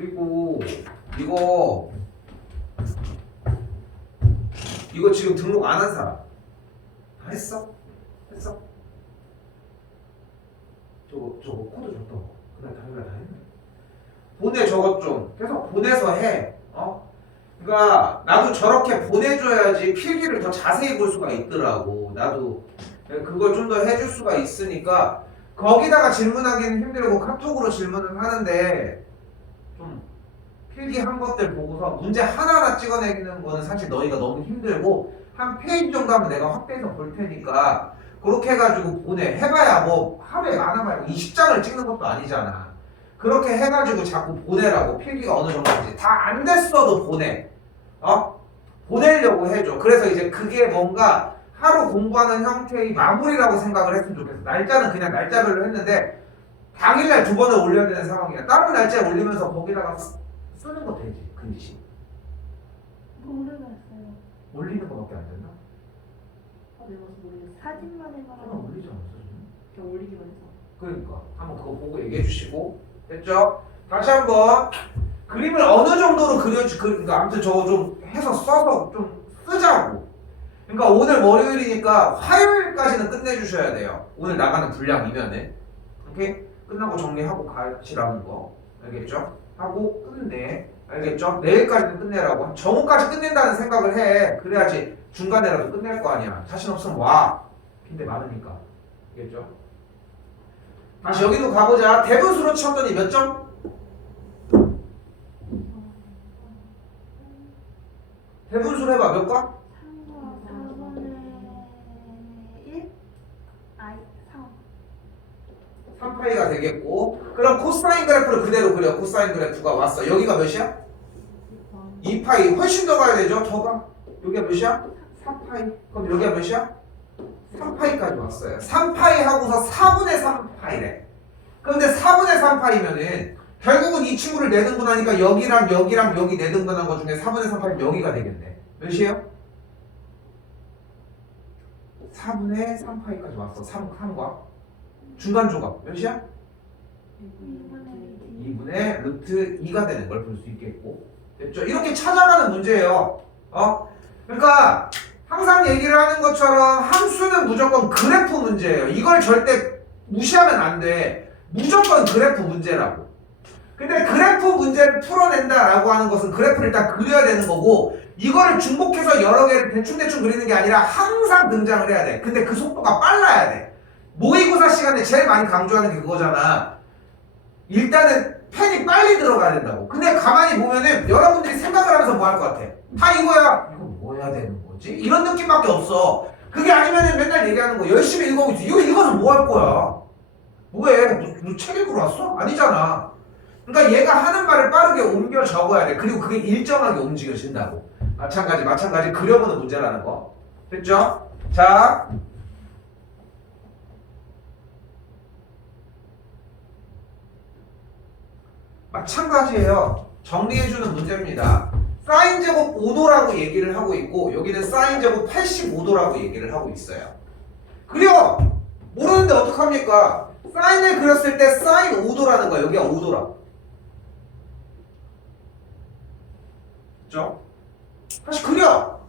그리고 이거 지금 등록 안 한 사람 다 했어? 했어? 저거 코드 줬던 거 그날 당일날 다 했네. 보내 저것 좀 계속 보내서 해. 그러니까 나도 저렇게 보내줘야지 필기를 더 자세히 볼 수가 있더라고. 나도 그걸 좀 더 해줄 수가 있으니까 거기다가 질문하기는 힘들고 카톡으로 질문을 하는데 좀 필기한 것들 보고서 문제 하나하나 찍어내는 거는 사실 너희가 너무 힘들고 한 페이지 정도 하면 내가 확대해서 볼 테니까 그렇게 해가지고 보내. 해봐야 뭐 하루에 많아봐야 20장을 찍는 것도 아니잖아. 그렇게 해가지고 자꾸 보내라고. 필기가 어느 정도인지 다 안 됐어도 보내. 보내려고 해줘. 그래서 이제 그게 뭔가 하루 공부하는 형태의 마무리라고 생각을 했으면 좋겠어. 날짜는 그냥 날짜별로 했는데 당일날 2번을 올려야 되는 상황이야. 다른 날짜에 올리면서 거기다가 쓰는 거 되지. 근지 모르겠어요. 올리는 거밖에 안 된다? 네, 모르겠어요. 사진만 하나 해봐라. 올리지 않았어? 그냥 올리기만 해서. 그러니까 한번 그거 보고 얘기해 주시고. 됐죠? 다시 한번 그림을 어느 정도로 그러니까 아무튼 저거 좀 해서 써서 좀 쓰자고. 그러니까 오늘 월요일이니까 화요일까지는 끝내주셔야 돼요. 오늘 나가는 분량이면은. 오케이? 끝나고 정리하고 가시라는 거. 알겠죠? 하고 끝내. 알겠죠? 내일까지는 끝내라고. 정오까지 끝낸다는 생각을 해. 그래야지 중간에라도 끝낼 거 아니야. 자신 없으면 와. 빈대 많으니까. 알겠죠? 다시 여기도 가보자. 대분수로 쳤더니 몇 점? 대분수로 해봐. 몇 과? 3과 4분의 1? 아이, 3. 3파이가 되겠고. 그럼 코사인 그래프를 그대로 그려. 코사인 그래프가 왔어. 여기가 몇이야? 2파이. 훨씬 더 가야 되죠? 더 가. 여기가 몇이야? 4파이. 그럼 여기가 몇이야? 3파이까지 왔어요. 3파이 하고서 4분의 3파이래. 그런데 4분의 3파이면은 결국은 이 친구를 내등분하니까 여기랑 여기랑 여기 내등분한 것 중에 4분의 3파이면 여기가 되겠네. 몇이에요? 4분의 3파이까지 왔어. 3과 중간 조각 몇이야? 2분의 루트 2가 되는 걸 볼 수 있겠고. 됐죠? 이렇게 찾아가는 문제예요. 그러니까 항상 얘기를 하는 것처럼 함수는 무조건 그래프 문제예요. 이걸 절대 무시하면 안 돼. 무조건 그래프 문제라고. 근데 그래프 문제를 풀어낸다라고 하는 것은 그래프를 일단 그려야 되는 거고 이거를 중복해서 여러 개를 대충대충 그리는 게 아니라 항상 등장을 해야 돼. 근데 그 속도가 빨라야 돼. 모의고사 시간에 제일 많이 강조하는 게 그거잖아. 일단은 펜이 빨리 들어가야 된다고. 근데 가만히 보면은 여러분들이 생각을 하면서 뭐 할 것 같아? 다 이거야. 이거 뭐 해야 되는 거지? 이런 느낌밖에 없어. 그게 아니면은 맨날 얘기하는 거 열심히 읽어보고 있어. 이거 읽어서 뭐 할 거야? 뭐해? 너 책 읽으러 왔어? 아니잖아. 그러니까 얘가 하는 말을 빠르게 옮겨 적어야 돼. 그리고 그게 일정하게 움직여진다고. 마찬가지 그려보는 문제라는 거. 됐죠? 자. 마찬가지예요. 정리해주는 문제입니다. 사인 제곱 5도라고 얘기를 하고 있고 여기는 사인 제곱 85도라고 얘기를 하고 있어요. 그려! 모르는데 어떡합니까? 사인을 그렸을 때 사인 5도라는 거야. 여기가 5도라고. 그죠? 다시 그려!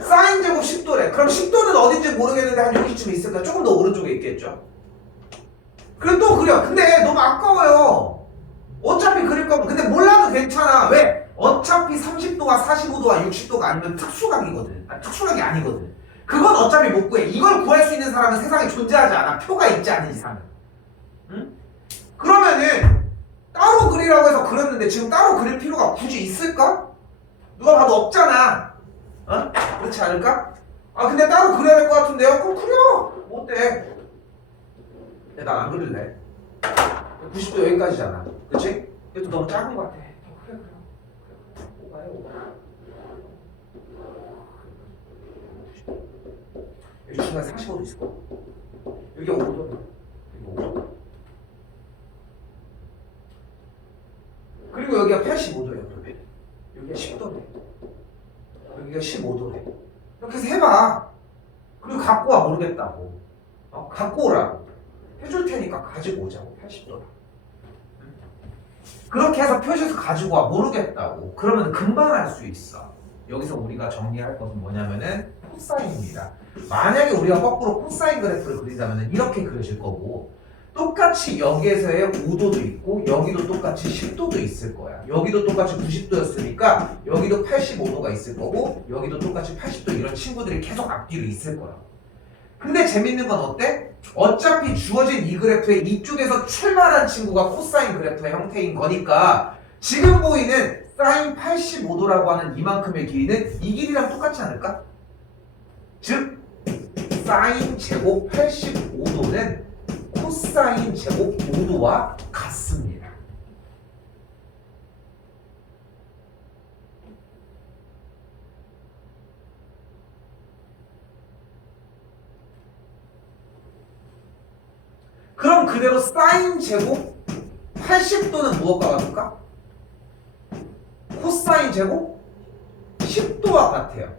사인 제곱 10도래. 그럼 10도는 어딘지 모르겠는데 한 여기쯤 있을까? 조금 더 오른쪽에 있겠죠? 그럼 또 그려. 근데 너무 아까워요. 어차피 그릴 거면 근데 몰라도 괜찮아. 왜? 어차피 30도가 45도가 60도가 아니면 특수각이거든. 특수각이 아니거든. 그건 어차피 못 구해. 이걸 구할 수 있는 사람은 세상에 존재하지 않아. 표가 있지 않은 이상은. 응? 그러면은 따로 그리라고 해서 그렸는데 지금 따로 그릴 필요가 굳이 있을까? 누가 봐도 없잖아. 그렇지 않을까? 근데 따로 그려야 될 것 같은데요? 그럼 그려. 뭐 어때? 근데 난 안 그릴래. 90도 여기까지잖아. 그치? 이것도 너무 작은 것 같아. 그래. 오바해. 여기 중간에 45도 있을 거야. 여기가 5도. 여기 5도. 그리고 여기가 85도예요. 여기가 10도네. 여기가 15도래. 이렇게 해서 해봐. 그리고 갖고 와. 모르겠다고. 갖고 오라고. 해줄 테니까 가지고 오자고. 80도라. 그렇게 해서 표시해서 가지고 와. 모르겠다고. 그러면 금방 알 수 있어. 여기서 우리가 정리할 것은 뭐냐면은 코사인입니다. 만약에 우리가 거꾸로 코사인 그래프를 그리자면 이렇게 그려질 거고, 똑같이 여기에서의 5도도 있고 여기도 똑같이 10도도 있을 거야. 여기도 똑같이 90도였으니까 여기도 85도가 있을 거고 여기도 똑같이 80도, 이런 친구들이 계속 앞뒤로 있을 거야. 근데 재밌는 건 어때? 어차피 주어진 이 그래프의 이쪽에서 출발한 친구가 코사인 그래프의 형태인 거니까 지금 보이는 사인 85도라고 하는 이만큼의 길이는 이 길이랑 똑같지 않을까? 즉 사인 제곱 85도는 코사인 제곱 5도와 같습니다. 그럼 그대로 사인 제곱 80도는 무엇과 같을까? 코사인 제곱 10도와 같아요.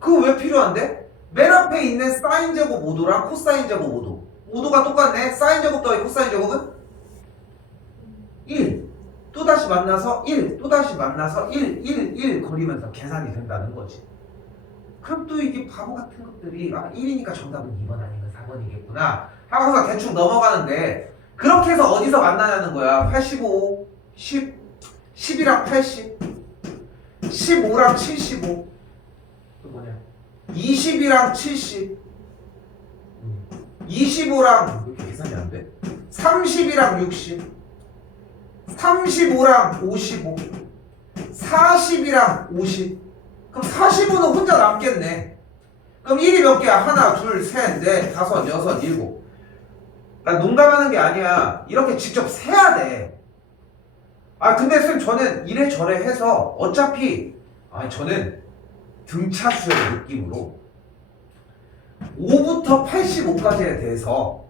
그거 왜 필요한데? 맨 앞에 있는 사인 제곱 5도랑 코사인 제곱 5도, 5도가 똑같네. 사인 제곱 더하기 코사인 제곱은 1. 또다시 만나서 1, 또다시 만나서 1, 1, 1 거리면서 계산이 된다는 거지. 그럼 또 이게 바보 같은 것들이 1이니까 정답은 2번 아니면 4번이겠구나 하고서 대충 넘어가는데, 그렇게 해서 어디서 만나냐는 거야. 85, 10, 10이랑 80, 15랑 75, 또 뭐냐 20이랑 70, 25랑 왜 이렇게 계산이 안 돼? 30이랑 60, 35랑 55, 40이랑 50. 그럼 45는 혼자 남겠네. 그럼 1이 몇 개야? 하나, 둘, 셋, 넷, 다섯, 여섯, 일곱. 나 농담하는 게 아니야. 이렇게 직접 세야 돼. 근데 쌤 저는 이래저래 해서 어차피 저는 등차 수의 느낌으로 5부터 85까지에 대해서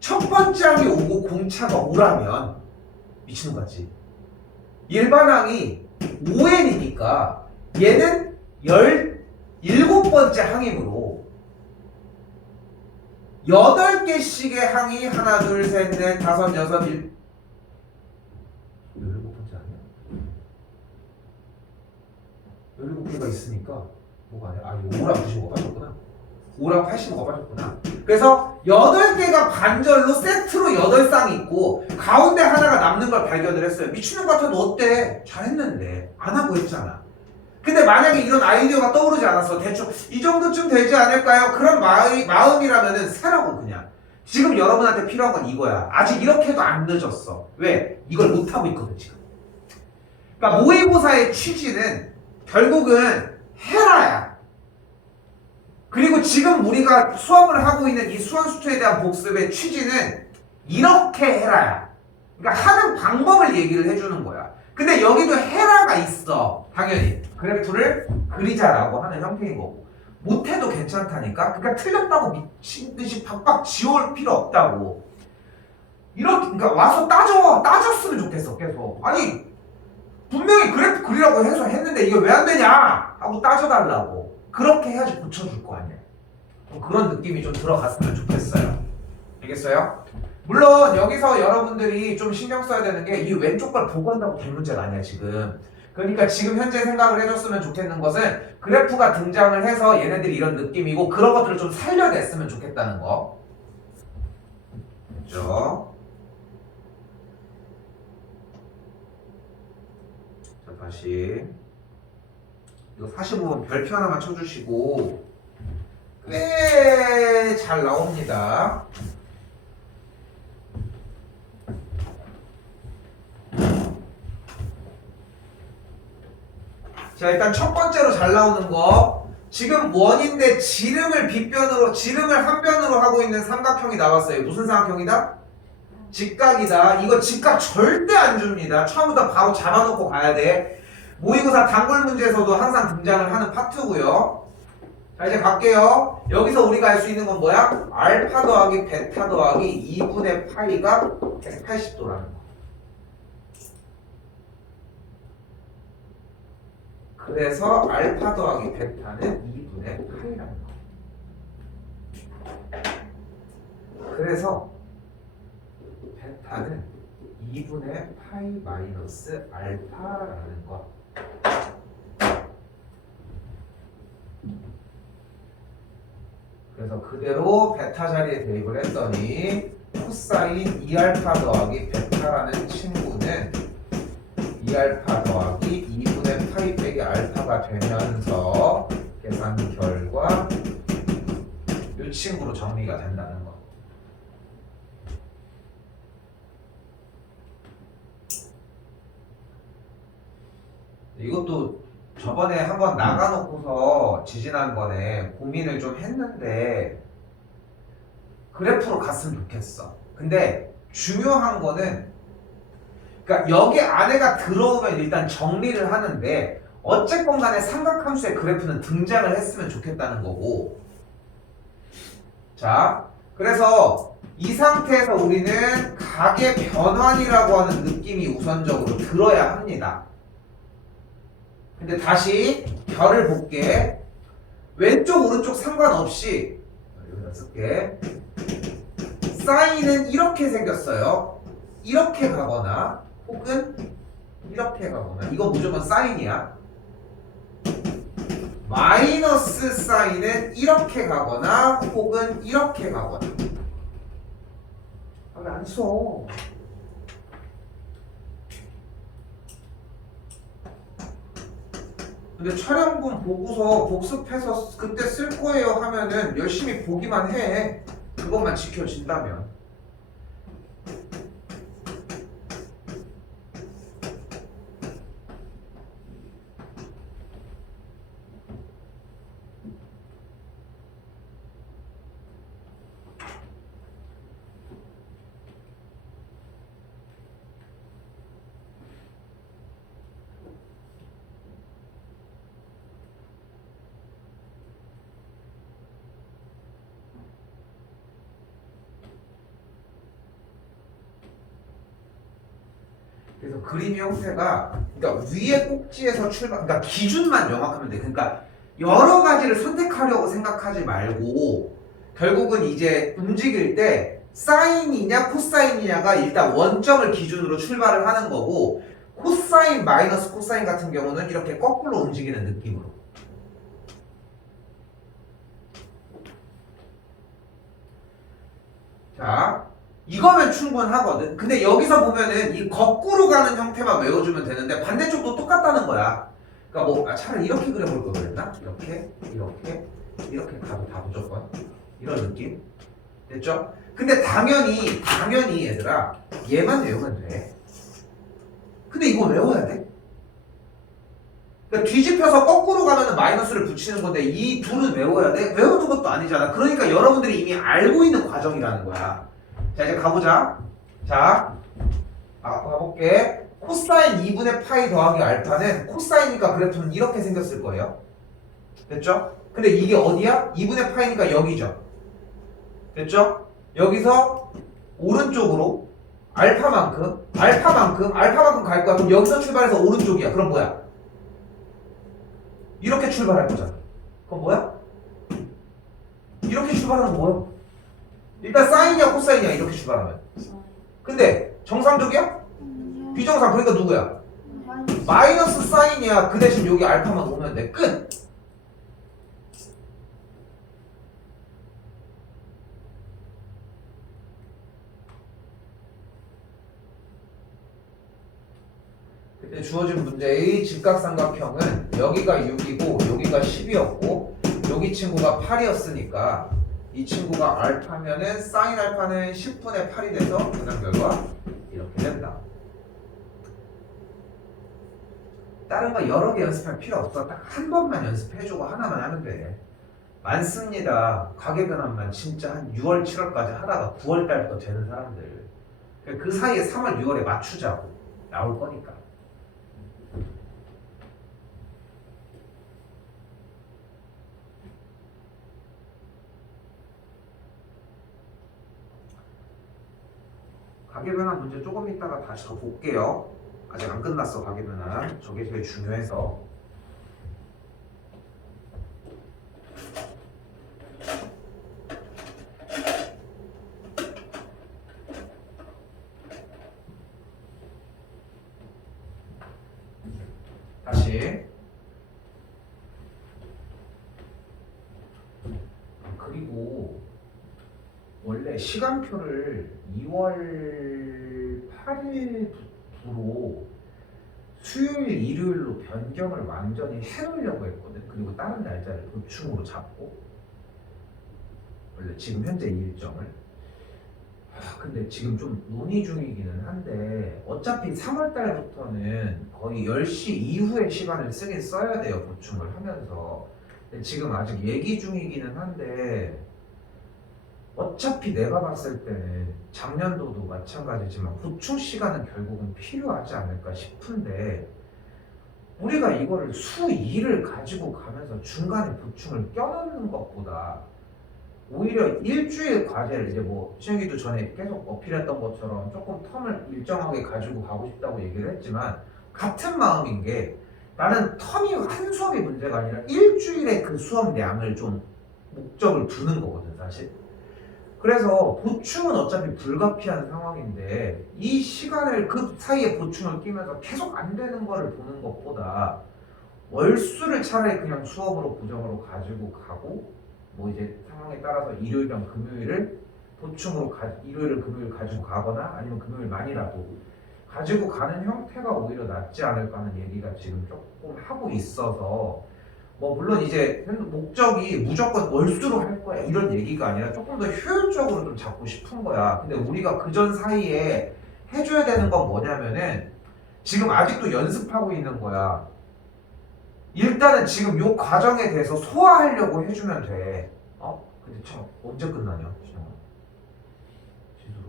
첫 번째 항이 5고 공차가 5라면 미치는 거지. 일반항이 5n이니까 얘는 17번째 항이므로 8개씩의 항이 하나, 둘, 셋, 넷, 다섯, 여섯, 17번째 아니야? 17개가 있으니까 뭐가 아니야? 이거 5랑 95가 빠졌구나. 5랑 85가 빠졌구나. 그래서 8개가 반절로 세트로 8쌍이 있고 가운데 하나가 남는 걸 발견을 했어요. 미치는 것 같아도 어때? 잘했는데 안 하고 했잖아. 근데 만약에 이런 아이디어가 떠오르지 않았어. 대충 이 정도쯤 되지 않을까요? 그런 마음이라면은 세라고 그냥. 지금 여러분한테 필요한 건 이거야. 아직 이렇게 해도 안 늦었어. 왜? 이걸 못하고 있거든 지금. 그러니까 모의고사의 취지는 결국은 해라야. 그리고 지금 우리가 수업을 하고 있는 이 수완수투에 대한 복습의 취지는 이렇게 해라야. 그러니까 하는 방법을 얘기를 해주는 거야. 근데 여기도 해라가 있어. 당연히 그래프를 그리자라고 하는 형태인 거고, 못해도 괜찮다니까. 그러니까 틀렸다고 미친 듯이 박박 지울 필요 없다고. 이렇게 그러니까 와서 따졌으면 좋겠어. 계속 아니 분명히 그래프 그리라고 해서 했는데 이게 왜 안 되냐 하고 따져달라고. 그렇게 해야지 고쳐줄 거 아니야. 그런 느낌이 좀 들어갔으면 좋겠어요. 알겠어요? 물론 여기서 여러분들이 좀 신경 써야 되는 게 이 왼쪽 걸 보고 한다고 될 문제가 아니야 지금. 그러니까 지금 현재 생각을 해줬으면 좋겠는 것은 그래프가 등장을 해서 얘네들이 이런 느낌이고 그런 것들을 좀 살려냈으면 좋겠다는 거. 그렇죠? 자 다시 이거 45번 별표 하나만 쳐주시고 꽤 잘 나옵니다. 자 일단 첫 번째로 잘 나오는 거, 지금 원인데 지름을 한 변으로 하고 있는 삼각형이 나왔어요. 무슨 삼각형이다? 직각이다. 이거 직각 절대 안 줍니다. 처음부터 바로 잡아놓고 가야 돼. 모의고사 단골 문제에서도 항상 등장을 하는 파트고요. 자 이제 갈게요. 여기서 우리가 알 수 있는 건 뭐야? 알파 더하기 베타 더하기 2분의 파이가 180도라는 거. 그래서 알파 더하기 베타는 2분의 파이라는 거. 그래서 베타는 2분의 파이 마이너스 알파라는 거. 그래서 그대로 베타 자리에 대입을 했더니 코사인 2알파 더하기 베타라는 친구는 2알파 더하기 2분의 파이 빼기 알파가 되면서 계산 결과 이 친구로 정리가 된다는 거. 이것도 저번에 한번 나가놓고서 지지난번에 고민을 좀 했는데 그래프로 갔으면 좋겠어. 근데 중요한 거는 그러니까 여기 안에가 들어오면 일단 정리를 하는데 어쨌건 간에 삼각함수의 그래프는 등장을 했으면 좋겠다는 거고. 자, 그래서 이 상태에서 우리는 각의 변환이라고 하는 느낌이 우선적으로 들어야 합니다. 근데 다시 별을 볼게. 왼쪽 오른쪽 상관없이 여기다 쓸게. 사인은 이렇게 생겼어요. 이렇게 가거나 혹은 이렇게 가거나. 이거 무조건 사인이야. 마이너스 사인은 이렇게 가거나 혹은 이렇게 가거나. 왜 안 써? 근데 촬영본 보고서 복습해서 그때 쓸 거예요 하면은 열심히 보기만 해. 그것만 지켜진다면. 그래서 그림 형태가 그러니까 위에 꼭지에서 출발, 그러니까 기준만 명확하면 돼. 그러니까 여러 가지를 선택하려고 생각하지 말고 결국은 이제 움직일 때 사인이냐 코사인이냐가 일단 원점을 기준으로 출발을 하는 거고, 코사인 마이너스 코사인 같은 경우는 이렇게 거꾸로 움직이는 느낌으로. 자, 이거면 충분하거든. 근데 여기서 보면은 이 거꾸로 가는 형태만 외워주면 되는데 반대쪽도 똑같다는 거야. 그러니까 뭐 차라리 이렇게 그려볼 걸 그랬나? 이렇게 가도 다 무조건 이런 느낌. 됐죠? 근데 당연히 얘들아 얘만 외우면 돼. 근데 이거 외워야 돼. 그러니까 뒤집혀서 거꾸로 가면은 마이너스를 붙이는 건데 이 둘은 외워야 돼? 외우는 것도 아니잖아. 그러니까 여러분들이 이미 알고 있는 과정이라는 거야. 자, 이제 가보자. 자, 가볼게. 코사인 2분의 파이 더하기 알파는 코사인이니까 그래프는 이렇게 생겼을 거예요. 됐죠? 근데 이게 어디야? 2분의 파이니까 여기죠. 됐죠? 여기서 오른쪽으로 알파만큼 갈 거야. 그럼 여기서 출발해서 오른쪽이야. 그럼 뭐야? 이렇게 출발할 거잖아. 그럼 뭐야? 이렇게 출발하는 거 뭐야? 일단 사인이야 코사인이야 이렇게 출발하면. 근데 정상적이야? 비정상. 그러니까 누구야? 마이너스 사인이야. 그 대신 여기 알파만 오면 돼. 끝. 그때 주어진 문제의 직각삼각형은 여기가 6이고 여기가 10이었고 여기 친구가 8이었으니까 이 친구가 알파면은 사인 알파는 10분의 8이 돼서 계산 결과 이렇게 된다. 다른 거 여러 개 연습할 필요 없어. 딱 한 번만 연습해주고 하나만 하면 돼. 많습니다. 가계변환만 진짜 한 6월, 7월까지 하다가 9월 달부터 되는 사람들. 그 사이에 3월, 6월에 맞추자고. 나올 거니까. 가계변환 문제 조금 이따가 다시 더 볼게요. 아직 안 끝났어. 가계변환. 저게 제일 중요해서. 다시. 그리고 원래 시간표를 2월 8일부로 수요일, 일요일로 변경을 완전히 해놓으려고 했거든. 그리고 다른 날짜를 보충으로 잡고 원래 지금 현재 일정을. 근데 지금 좀 논의 중이기는 한데 어차피 3월 달부터는 거의 10시 이후의 시간을 쓰긴 써야 돼요. 보충을 하면서. 근데 지금 아직 얘기 중이기는 한데 어차피 내가 봤을 때는 작년도도 마찬가지지만 보충 시간은 결국은 필요하지 않을까 싶은데 우리가 이거를 수 2를 가지고 가면서 중간에 보충을 껴넣는 것보다 오히려 일주일 과제를 이제 뭐 시영이도 전에 계속 어필했던 것처럼 조금 텀을 일정하게 가지고 가고 싶다고 얘기를 했지만 같은 마음인 게 나는 텀이 한 수업이 문제가 아니라 일주일에 그 수업량을 좀 목적을 두는 거거든 사실. 그래서 보충은 어차피 불가피한 상황인데 이 시간을 그 사이에 보충을 끼면서 계속 안 되는 거를 보는 것보다 월수를 차라리 그냥 수업으로 고정으로 가지고 가고 뭐 이제 상황에 따라서 일요일이랑 금요일을 보충으로 일요일을 금요일 가지고 가거나 아니면 금요일만이라도 가지고 가는 형태가 오히려 낫지 않을까 하는 얘기가 지금 조금 하고 있어서 뭐 물론 이제 목적이 무조건 월수로 할 거야 이런 얘기가 아니라 조금 더 효율적으로 좀 잡고 싶은 거야. 근데 우리가 그전 사이에 해줘야 되는 건 뭐냐면은 지금 아직도 연습하고 있는 거야. 일단은 지금 요 과정에 대해서 소화하려고 해주면 돼. 근데 참 언제 끝나냐? 지수로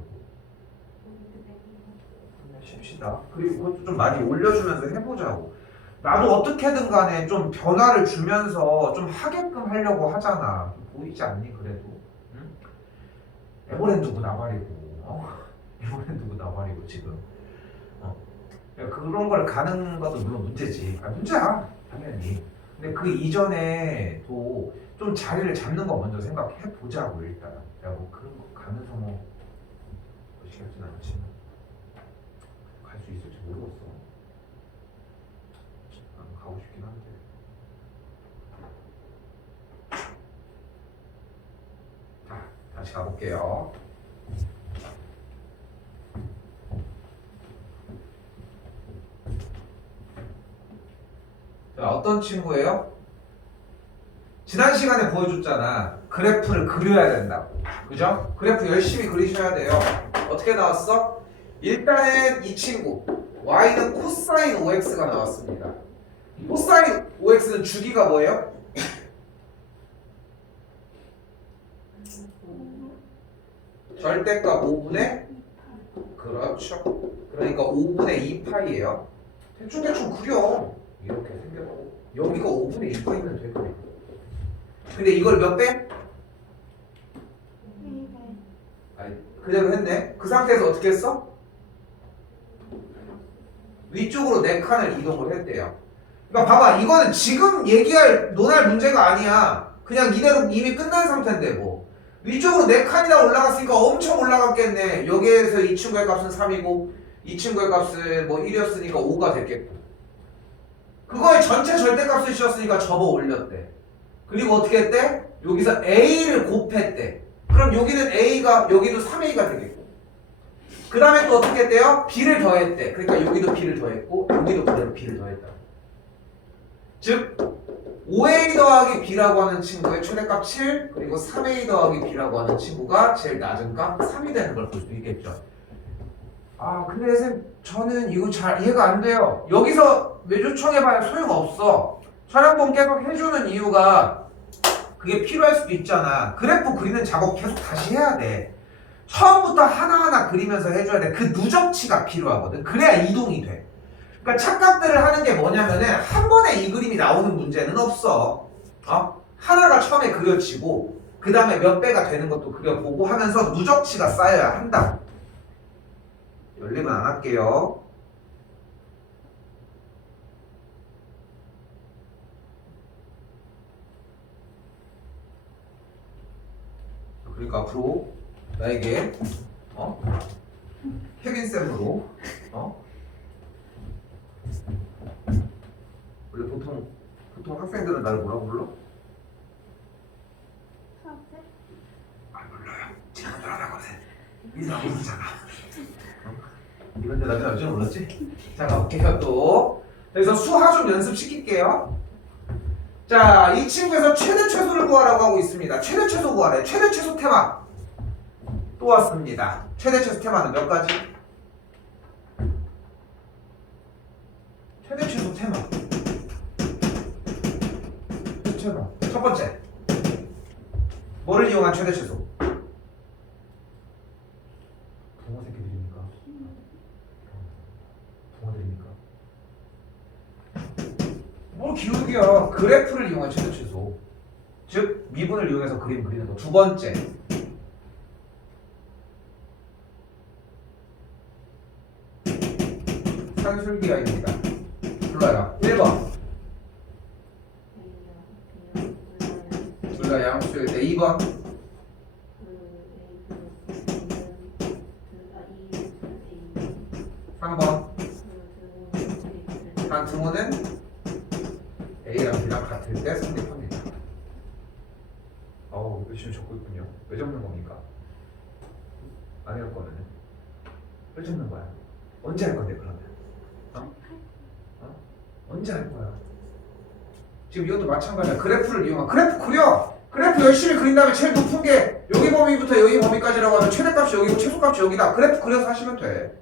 쉽시다. 그리고 그것도 좀 많이 올려주면서 해보자고. 나도 어떻게든 간에 좀 변화를 주면서 좀 하게끔 하려고 하잖아. 보이지 않니 그래도? 응? 에버랜드고 나발이고 에버랜드고 나발이고 지금 그런 걸 가는 것도 물론 문제지. 문제야 당연히. 근데 그 이전에도 좀 자리를 잡는 거 먼저 생각해 보자고 일단. 내가 뭐 그런 거 가면서 뭐 시켰진 않지만 갈 수 있을지 모르겠어. 가고 싶긴 한데. 자, 다시 가볼게요. 자, 어떤 친구예요? 지난 시간에 보여줬잖아. 그래프를 그려야 된다고. 그죠? 그래프 열심히 그리셔야 돼요. 어떻게 나왔어? 일단은 이 친구 y는 코사인 5x가 나왔습니다. 코사인 5x는 주기가 뭐예요? 절대값 5분의 그렇죠. 그러니까 5분의 2파이예요. 대충 그려. 이렇게 생겼고 여기가 5분의 2파이면 되거든요. 근데 이걸 몇 배? 아니 그대로 했네. 그 상태에서 어떻게 했어? 위쪽으로 4칸을 이동을 했대요. 그러니까 봐봐, 이거는 지금 논할 문제가 아니야. 그냥 이대로 이미 끝난 상태인데 뭐 위쪽으로 4칸이나 올라갔으니까 엄청 올라갔겠네. 여기에서 이 친구의 값은 3이고 이 친구의 값은 뭐 1이었으니까 5가 됐겠고 그거의 전체 절대값을 씌웠으니까 접어 올렸대. 그리고 어떻게 했대? 여기서 A를 곱했대. 그럼 여기는 A가 여기도 3A가 되겠고 그 다음에 또 어떻게 했대요? B를 더했대. 그러니까 여기도 B를 더했고 여기도 그대로 B를 더했다. 즉 5A 더하기 B라고 하는 친구의 최대값 7 그리고 3A 더하기 B라고 하는 친구가 제일 낮은 값 3이 되는 걸 볼 수 있겠죠. 근데 쌤 저는 이거 잘 이해가 안 돼요. 여기서 왜 요청해봐야 소용없어. 촬영본 계속 해주는 이유가 그게 필요할 수도 있잖아. 그래프 그리는 작업 계속 다시 해야 돼. 처음부터 하나하나 그리면서 해줘야 돼. 그 누적치가 필요하거든. 그래야 이동이 돼. 그러니까 착각들을 하는 게 뭐냐면은 한 번에 이 그림이 나오는 문제는 없어. 하나가 처음에 그려지고 그 다음에 몇 배가 되는 것도 그려보고 하면서 누적치가 쌓여야 한다. 연립은 안 할게요. 그러니까 앞으로 나에게 케빈 쌤으로 보통 학생들은 나를 뭐라고 불러? 수학생? 안 불러요. 지난주 안 하거든. 인사 모르잖아. 이런 데 나중에 어찌 몰랐지? 자, 가볼게요 또. 그래서 수하 좀 연습시킬게요. 자, 이 친구에서 최대 최소를 구하라고 하고 있습니다. 최대 최소 구하래. 최대 최소 테마. 또 왔습니다. 최대 최소 테마는 몇 가지? 최대 최소 테마. 테마. 첫 번째. 뭐를 이용한 최대 최소? 붕어 새끼들입니까? 붕어들입니까? 뭐 기울기야. 그래프를 이용한 최대 최소. 즉 미분을 이용해서 그림 그리는 거. 두 번째. 산술기하입니다. 불러요. 1번. 둘 다 양수일 때 2번. 3번. 단 등호는 A랑 B랑 같을 때 성립합니다. 어우, 열심히 적고 있군요. 왜 적는 겁니까? 안 할 거면 왜 적는 거야? 언제 할 건데 그러면? 언제 할 거야? 지금 이것도 마찬가지야. 그래프를 이용한 그래프 그려! 그래프 열심히 그린 다음에 제일 높은 게 여기 범위부터 여기 범위까지라고 하면 최대값이 여기고 최소값이 여기다. 그래프 그려서 하시면 돼.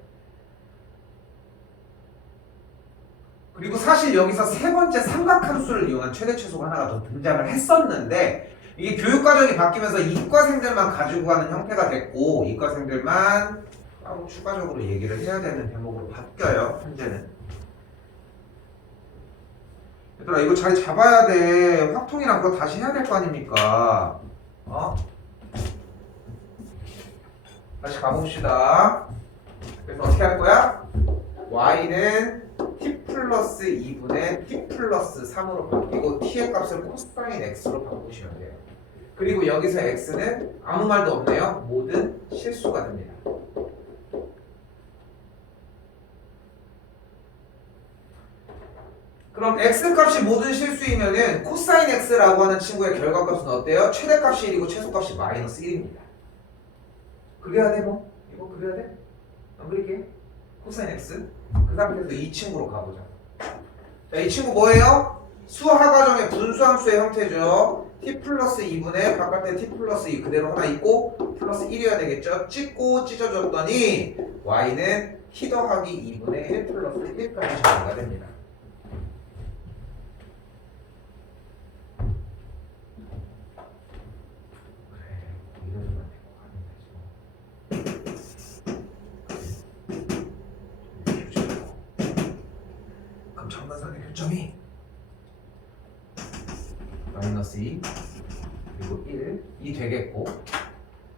그리고 사실 여기서 세 번째 삼각함수를 이용한 최대 최소가 하나가 더 등장을 했었는데 이게 교육과정이 바뀌면서 이과생들만 가지고 가는 형태가 됐고 이과생들만 따로 추가적으로 얘기를 해야 되는 대목으로 바뀌어요. 현재는. 얘들아 이거 잘 잡아야 돼. 확통이랑 그거 다시 해야 될 거 아닙니까? 다시 가봅시다. 그래서 어떻게 할 거야? y는 t 플러스 2분의 t 플러스 3으로 바뀌고 t의 값을 코사인 x로 바꾸시면 돼요. 그리고 여기서 x는 아무 말도 없네요. 모든 실수가 됩니다. 그럼 x값이 모든 실수이면은 코사인 x라고 하는 친구의 결과값은 어때요? 최대값이 1이고 최소값이 마이너스 1입니다. 그려야 돼 뭐? 이거 그려야 돼? 안 그릴게. 코사인 x. 그 상태에서 이 친구로 가보자. 자, 이 친구 뭐예요? 수하과정의 분수함수의 형태죠. t 플러스 2분의 바깥에 t 플러스 2 그대로 하나 있고 플러스 1이어야 되겠죠. 찍고 찢어줬더니 y는 t 더하기 2분의 1 플러스 1까지 정리가 됩니다. 그럼 정근선의 교점이 마이너스 2 그리고 1이 되겠고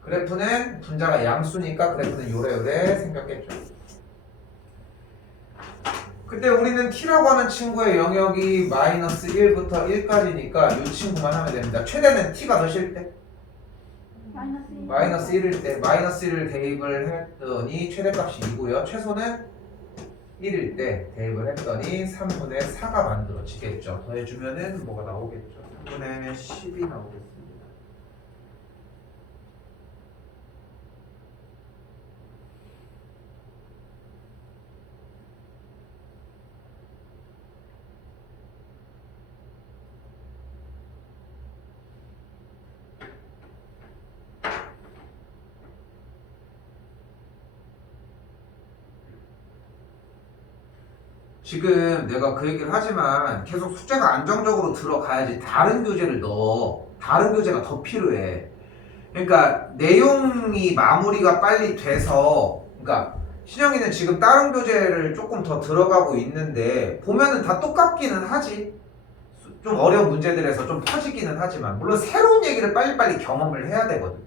그래프는 분자가 양수니까 그래프는 요래요래 생겼겠죠. 근데 우리는 t라고 하는 친구의 영역이 마이너스 1부터 1까지니까 이 친구만 하면 됩니다. 최대는 t가 몇일 때? 마이너스 1일 때 마이너스 1을 대입을 했더니 최대값이 2고요. 최소는 1일 때 대입을 했더니 3분의 4가 만들어지겠죠. 더해주면은 뭐가 나오겠죠. 3분의 10이 나오겠습니다. 지금 내가 그 얘기를 하지만 계속 숙제가 안정적으로 들어가야지 다른 교재를 넣어. 다른 교재가 더 필요해. 그러니까 내용이 마무리가 빨리 돼서 그러니까 신영이는 지금 다른 교재를 조금 더 들어가고 있는데 보면은 다 똑같기는 하지. 좀 어려운 문제들에서 좀 퍼지기는 하지만 물론 새로운 얘기를 빨리빨리 경험을 해야 되거든.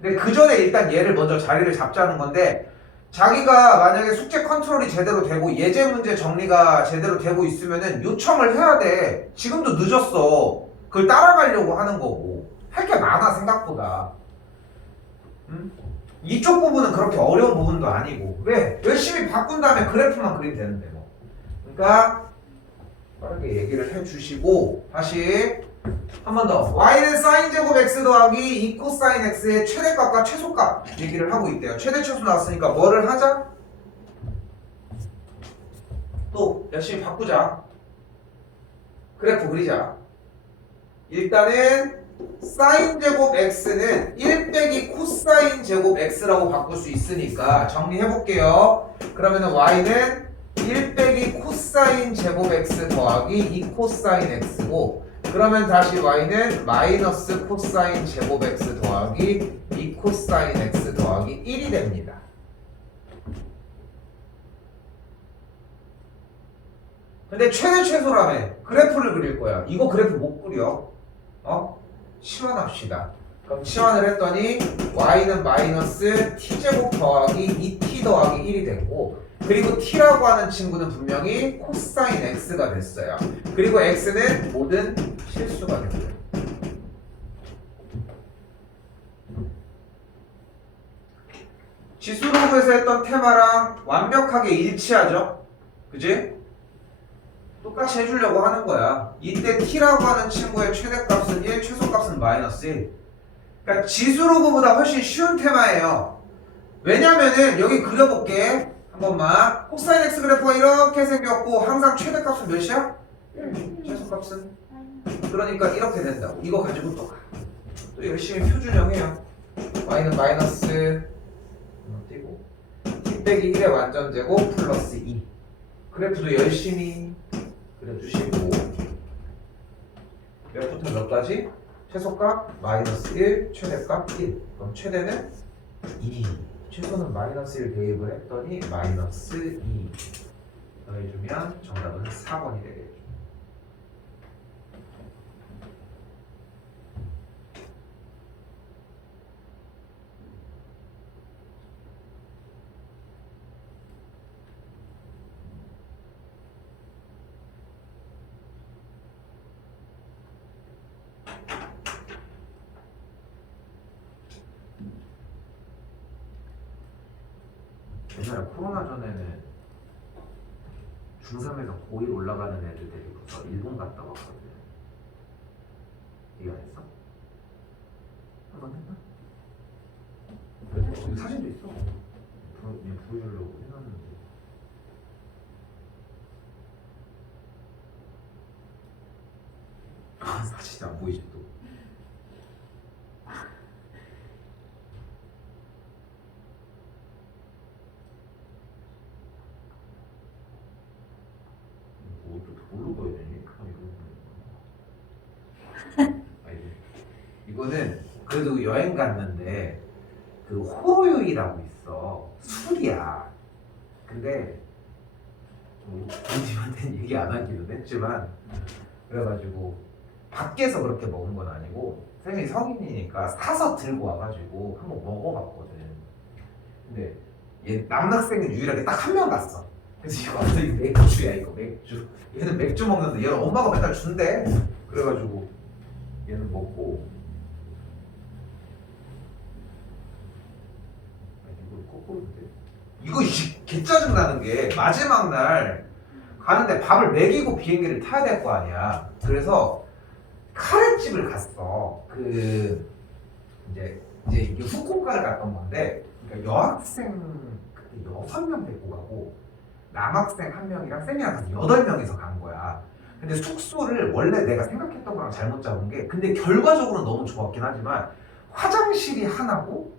근데 그 전에 일단 얘를 먼저 자리를 잡자는 건데 자기가 만약에 숙제 컨트롤이 제대로 되고 예제 문제 정리가 제대로 되고 있으면은 요청을 해야 돼. 지금도 늦었어. 그걸 따라가려고 하는 거고. 할 게 많아 생각보다. 응? 이쪽 부분은 그렇게 어려운 부분도 아니고. 왜? 열심히 바꾼 다음에 그래프만 그리면 되는데 뭐. 그러니까 빠르게 얘기를 해주시고 다시 한 번 더. y는 사인 제곱 x 더하기 2 코사인 x의 최대값과 최소값 얘기를 하고 있대요. 최대 최소 나왔으니까 뭐를 하자? 또 열심히 바꾸자. 그래프 그리자. 일단은 사인 제곱 x는 1 빼기 코사인 제곱 x라고 바꿀 수 있으니까 정리해 볼게요. 그러면은 y는 1 빼기 코사인 제곱 x 더하기 2 코사인 x고, 그러면 다시 y는 마이너스 코사인 제곱 x 더하기 2 코사인 x 더하기 1이 됩니다. 근데 최대 최소라며 그래프를 그릴 거야. 이거 그래프 못 그려. 치환합시다. 그럼 치환을 했더니 y는 마이너스 t제곱 더하기 2t 더하기 1이 됐고, 그리고 t라고 하는 친구는 분명히 코사인 x가 됐어요. 그리고 x는 모든 실수가 됐고요. 지수로그에서 했던 테마랑 완벽하게 일치하죠? 그지? 똑같이 해주려고 하는 거야. 이때 t라고 하는 친구의 최대값은 1, 최소값은 마이너스 1. 그러니까 지수로그보다 훨씬 쉬운 테마예요. 왜냐면은 여기 그려볼게. 한 번만. 코사인 x 그래프가 이렇게 생겼고 항상 최대값은 몇이야? 최소값은? 그러니까 이렇게 된다고. 이거 가지고 또 열심히 표준형해요. y는 마이너스 띄고 t 빼기 1의 완전제곱 플러스 2. 그래프도 열심히 그려주시고, 몇부터 몇까지? 최소값 마이너스 1, 최대값 1. 그럼 최대는 2. 최소는 마이너스 1 대입을 했더니 마이너스 2 더해주면 정답은 4번이 되겠죠. 옛날에 코로나 전에는 중3에서 고1 올라가는 애들 데리고서 일본 갔다 왔거든. 이거 했어? 한번 했나? 여기 사진도 있어. 그냥 보여주려고 해놨는데. 사진이 안 보이지 또. 뭘로 봐야 되니? 이거는 그래도 여행 갔는데 그 호로요이라고 있어. 술이야. 근데 부모님한테는 얘기 안 하기는 했지만, 그래가지고 밖에서 그렇게 먹은 건 아니고 쌤이 성인이니까 사서 들고 와가지고 한번 먹어봤거든. 근데 얘 남학생은 유일하게 딱 한 명 갔어. 그래서 이거 완전히 맥주야. 이거 맥주. 얘는 맥주 먹는데 얘는 엄마가 맨날 준대. 그래가지고 얘는 먹고. 이거 거꾸로인데. 이거 개 짜증 나는 게 마지막 날 가는데 밥을 먹이고 비행기를 타야 될 거 아니야. 그래서 카레집을 갔어. 이제 이게 후쿠오카를 갔던 건데, 그러니까 여학생 그때 6명 데리고 가고 남학생 1명이랑 쌤이랑 같이 8명이서 간 거야. 근데 숙소를 원래 내가 생각했던 거랑 잘못 잡은 게, 근데 결과적으로는 너무 좋았긴 하지만 화장실이 하나고,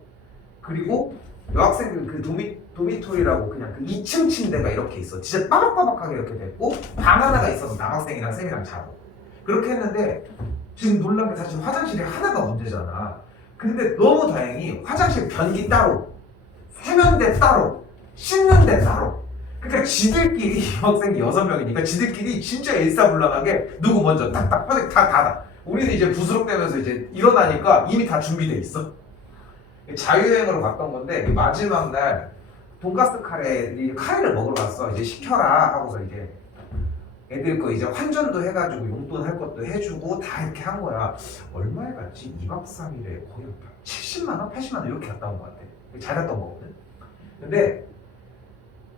그리고 여학생들 그 도미토리라고 그냥 그 2층 침대가 이렇게 있어. 진짜 빠박빠박하게 이렇게 됐고, 방 하나가 있어서 남학생이랑 쌤이랑 자고. 그렇게 했는데 지금 놀란 게 사실 화장실이 하나가 문제잖아. 근데 너무 다행히 화장실 변기 따로, 세면대 따로, 씻는 데 따로. 그러니까 지들끼리, 여학생이 6명이니까 지들끼리 진짜 일사불란하게 누구 먼저 딱딱 화장실 다 닫아. 우리는 이제 부스럭대면서 이제 일어나니까 이미 다 준비돼 있어. 자유여행으로 갔던 건데 마지막 날 돈가스 카레를 먹으러 갔어. 이제 시켜라 하고서 이제 애들 거 이제 환전도 해가지고 용돈 할 것도 해주고 다 이렇게 한 거야. 얼마에 갔지? 2박 3일에 거의 70만 원? 80만 원 이렇게 갔다 온 것 같아. 잘 갔다 온 거거든. 근데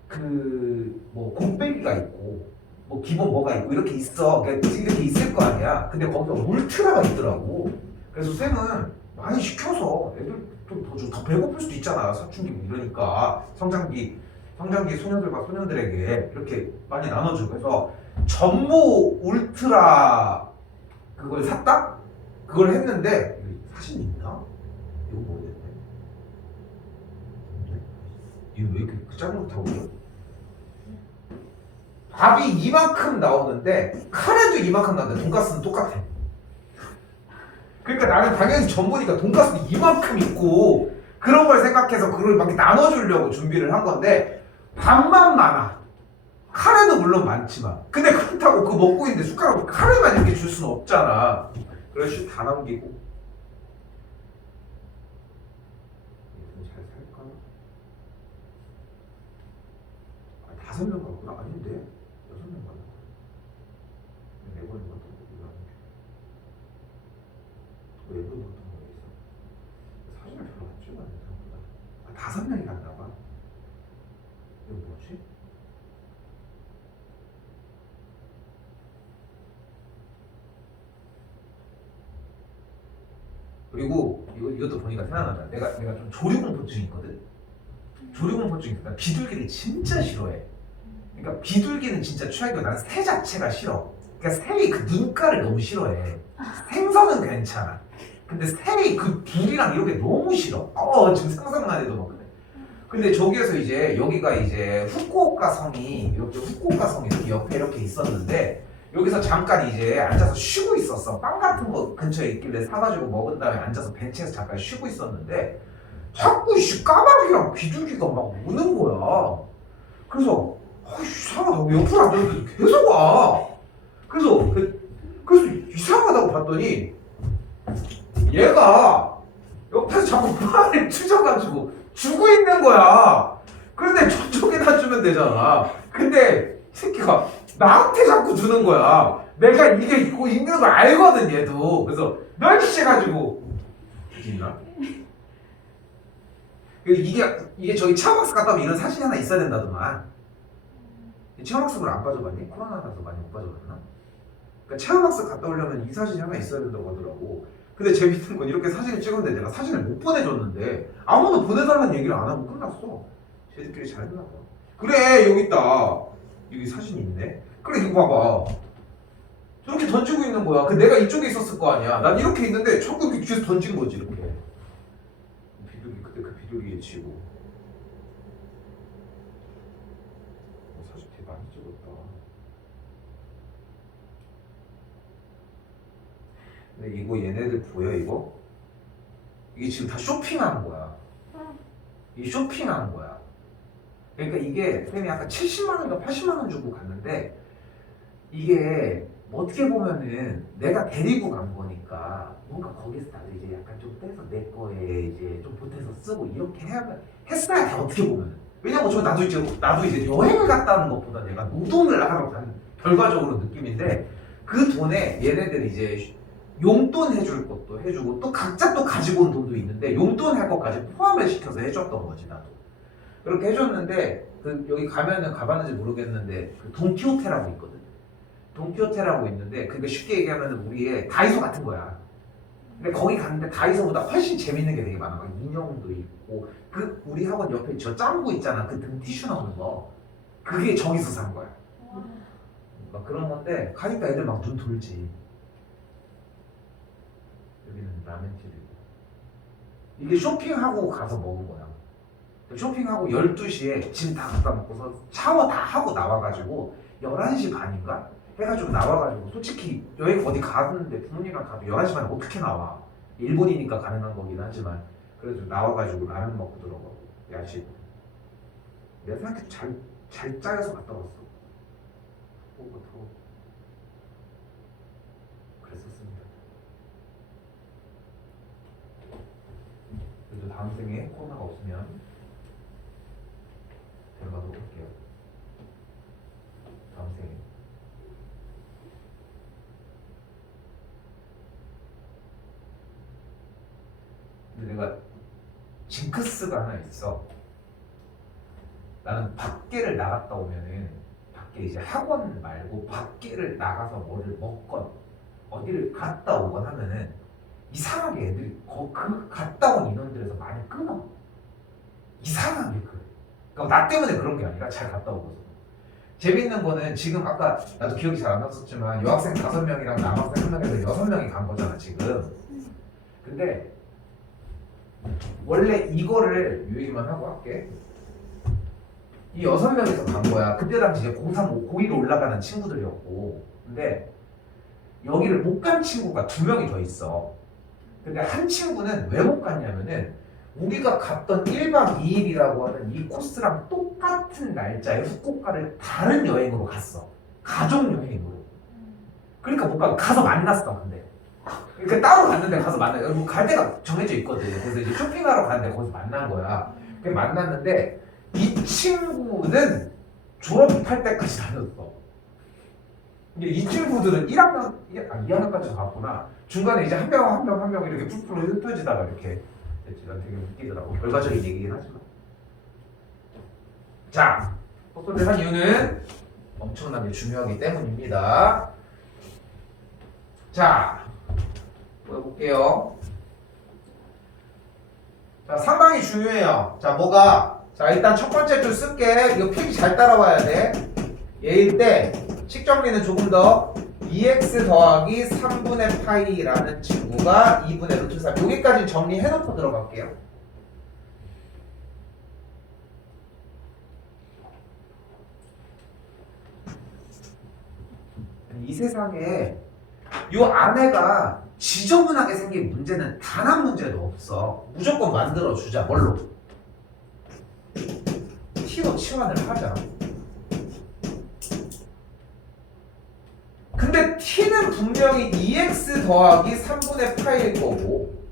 그 뭐 곱빼기가 있고 뭐 기본 뭐가 있고 이렇게 있어. 그러니까 이렇게 있을 거 아니야. 근데 거기서 울트라가 있더라고. 그래서 쌤은 많이 시켜서 애들 더 배고플 수도 있잖아. 사춘기 뭐 이러니까 성장기 소녀들과 소년들에게 이렇게 많이 나눠주고 그래서 전모 울트라 그걸 샀다? 그걸 했는데 사진이 있나? 이거 모르겠네. 이거 왜 이렇게 작은 거 타고 그래? 밥이 이만큼 나오는데 카레도 이만큼 나오는데 돈가스는 똑같아. 그러니까 나는 당연히 전보니까 돈가스도 이만큼 있고 그런 걸 생각해서 그걸 막 나눠주려고 준비를 한 건데 밥만 많아. 카레도 물론 많지만 근데 그렇다고 그거 먹고 있는데 숟가락으로 카레만 이렇게 줄 수는 없잖아. 그래서 다 남기고 잘 살까? 아, 5명 갔구나? 아닌데 6명 갔나? 4번 갔던 거 외부 어떤 거 있어? 사진을 별로 안 찍었네 생각보다. 5명이 갔나 봐. 이거 뭐지? 그리고 이것도 보니까 생각난다. 내가 좀 조류공포증이 있거든. 조류공포증이 있어. 나 비둘기를 진짜 싫어해. 그러니까 비둘기는 진짜 최악이고 나는 새 자체가 싫어. 그러니까 새의 그 눈가를 너무 싫어해. 생선은 괜찮아. 근데 새의 그 불이랑 이런 게 너무 싫어. 지금 상상만 해도 막 그래. 근데 저기에서 이제 여기가 이제 후쿠오카 성이 이렇게 옆에 이렇게 있었는데 여기서 잠깐 이제 앉아서 쉬고 있었어. 빵 같은 거 근처에 있길래 사가지고 먹은 다음에 앉아서 벤치에서 잠깐 쉬고 있었는데 자꾸 까마귀랑 비둘기가 막 우는 거야. 그래서 이상하다. 왜 옆으로 앉았는데 계속 와. 그래서 이상하다고 봤더니 얘가 옆에서 자꾸 말을 추져가지고 주고 있는 거야. 그런데 저쪽에다 주면 되잖아. 근데 이 새끼가 나한테 자꾸 주는 거야. 내가 이게 있고 있는 걸 알거든 얘도. 그래서 멸치 해가지고 있나? 이게 저기 체험학습 갔다 오면 이런 사진이 하나 있어야 된다더만. 체험학습을 안 빠져봤니? 코로나 나서 많이 못 빠져봤나? 그러니까 체험학습 갔다 오려면 이 사진이 하나 있어야 된다고 하더라고. 근데 재밌는 건 이렇게 사진을 찍었는데 내가 사진을 못 보내줬는데 아무도 보내달라는 얘기를 안 하고 끝났어. 쟤들끼리 잘 했나 봐. 그래 여기 있다. 여기 사진이 있네. 그래 이거 봐봐. 저렇게 던지고 있는 거야. 내가 이쪽에 있었을 거 아니야. 난 이렇게 있는데 자꾸 이렇게 뒤에서 던지는 거지 이렇게. 비둘기 그때 그 비둘기에 치고. 사진 되게 많이 찍었다. 근데 이거 얘네들 보여 이거? 이게 지금 다 쇼핑하는 거야. 이게 쇼핑하는 거야. 그러니까 이게 쌤이 아까 70만 원인가 80만 원 주고 갔는데 이게 어떻게 보면은 내가 데리고 간 거니까 뭔가 거기서 나도 이제 약간 좀 떼서 내 거에 이제 좀 보태서 쓰고 이렇게 했어야 돼 어떻게 보면. 왜냐면 어차피 나도 이제 여행을 갔다는 것보다 내가 노동을 하라고 하는 결과적으로 느낌인데 그 돈에 얘네들이 이제 용돈 해줄 것도 해주고 또 각자 또 가지고 온 돈도 있는데 용돈 할 것까지 포함을 시켜서 해줬던 거지 나도. 그렇게 해줬는데 여기 가면은 가봤는지 모르겠는데 그 돈키호테라고 있거든. 돈키호테라고 있는데 그게 쉽게 얘기하면 우리의 다이소 같은 거야. 근데 거기 갔는데 다이소보다 훨씬 재밌는 게 되게 많아. 막 인형도 있고 그 우리 학원 옆에 저 짱구 있잖아. 그 등 티슈 나오는 거 그게 저기서 산 거야. 막 그런 건데 가니까 애들 막 눈 돌지. 여기는 라멘집이고 이게 쇼핑하고 가서 먹은 거야. 쇼핑하고 12시에 짐 다 갖다 놓고서 샤워 다 하고 나와가지고 11시 반인가? 해가지고 나와가지고 솔직히 여행 어디 가는데 부모님이랑 가도 11시 반에 어떻게 나와? 일본이니까 가능한 거긴 하지만 그래서 나와가지고 라면 먹고 들어가고 야식. 내가 생각해도 잘 짜여서 갔다 왔어. 그랬었습니다. 그래도 다음 생에 코로나가 없으면 데려가도록 할게요. 다음 생에. 근데 내가 징크스가 하나 있어. 나는 밖에를 나갔다 오면은 밖에 이제 학원 말고 밖에를 나가서 뭐를 먹건 어디를 갔다 오건 하면은 이상하게 애들이 그 갔다 온 인원들에서 많이 끊어. 이상하게 그래. 그러니까 나 때문에 그런 게 아니라 잘 갔다 오거든. 재밌는 거는 지금 아까 나도 기억이 잘 안 났었지만 여학생 5명이랑 남학생 1명에서 6명이 간 거잖아 지금. 근데 원래 이거를 요 얘기만 하고 할게. 이 6명에서 간 거야. 그때 당시에 고3, 고2로 올라가는 친구들이었고. 근데 여기를 못 간 친구가 2명이 더 있어. 근데 한 친구는 왜 못 갔냐면은 우리가 갔던 1박 2일이라고 하는 이 코스랑 똑같은 날짜에 후쿠오카를 다른 여행으로 갔어. 가족 여행으로. 그러니까 못 가고 가서 만났어. 근데 그러니까 따로 갔는데 가서 만나. 뭐갈 데가 정해져 있거든. 그래서 이제 쇼핑하러 갔는데 거기서 만난 거야. 그 만났는데 이 친구는 졸업할 때까지 다녔어. 근데 이 친구들은 2학년까지 갔구나. 중간에 이제 한 명 이렇게 풀풀 흩어지다가 이렇게 됐지. 난 되게 웃기더라고. 결과적인 얘기긴 하지만. 자, 헛소리를 한 이유는 엄청나게 중요하기 때문입니다. 자, 보여볼게요. 자, 상당히 중요해요. 자, 뭐가? 자, 일단 첫 번째 줄 쓸게. 이거 필기 잘 따라와야 돼. 얘일 때 식정리는 조금 더 2x 더하기 3분의 파이라는 친구가 2분의 루트 3. 여기까지 정리해놓고 들어갈게요. 이 세상에 요 안에가 지저분하게 생긴 문제는 단 한 문제도 없어. 무조건 만들어주자. 뭘로? t로 치환을 하자. 근데 t는 분명히 2x 더하기 3분의 파일 거고,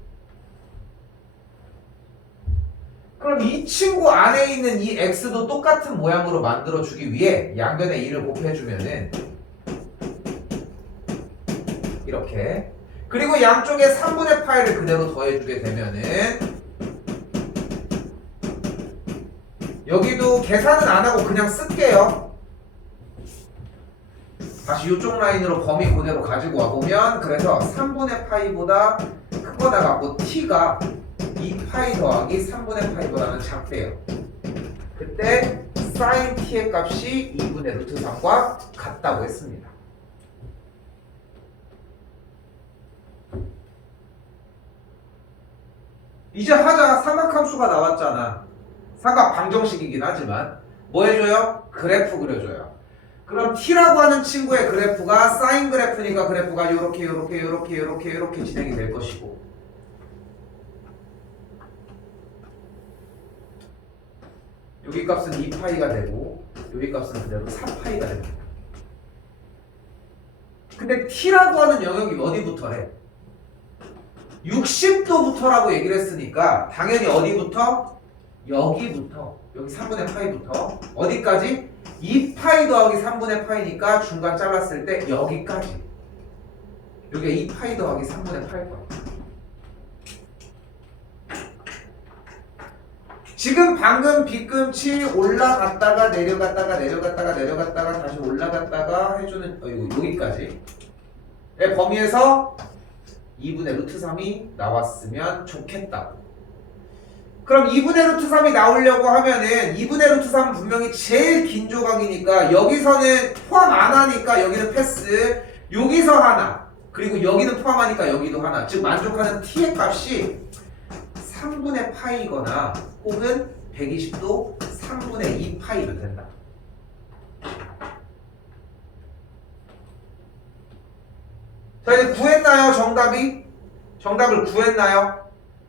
그럼 이 친구 안에 있는 이 x도 똑같은 모양으로 만들어주기 위해 양변에 2를 곱해주면은 이렇게, 그리고 양쪽에 3분의 파이를 그대로 더해주게 되면은 여기도 계산은 안 하고 그냥 쓸게요. 다시 이쪽 라인으로 범위 그대로 가지고 와보면, 그래서 3분의 파이보다 큰 거 나갔고 t가 2파이 더하기 3분의 파이보다는 작대요. 그때 sin t의 값이 2분의 루트 3과 같다고 했습니다. 이제 하자. 삼각함수가 나왔잖아. 삼각 방정식이긴 하지만 뭐 해줘요? 그래프 그려줘요. 그럼 t라고 하는 친구의 그래프가 사인 그래프니까 그래프가 요렇게 진행이 될 것이고, 여기 값은 2파이가 되고 여기 값은 그대로 4파이가 됩니다. 근데 t라고 하는 영역이 어디부터래? 60도부터라고 얘기를 했으니까 당연히 어디부터? 여기부터, 여기 3분의 파이부터 어디까지? 2파이 더하기 3분의 파이니까 중간 잘랐을 때 여기까지. 여기가 2파이 더하기 3분의 파이다. 지금 방금 뒤꿈치 올라갔다가 내려갔다가 다시 올라갔다가 해주는 여기까지 의 범위에서 2분의 루트 3이 나왔으면 좋겠다. 그럼 2분의 루트 3이 나오려고 하면은 2분의 루트 3은 분명히 제일 긴 조각이니까 여기서는 포함 안 하니까 여기는 패스, 여기서 하나, 그리고 여기는 포함하니까 여기도 하나. 즉 만족하는 t의 값이 3분의 파이거나 혹은 120도 3분의 2파이도 된다. 자, 이제 구했나요? 정답을 구했나요?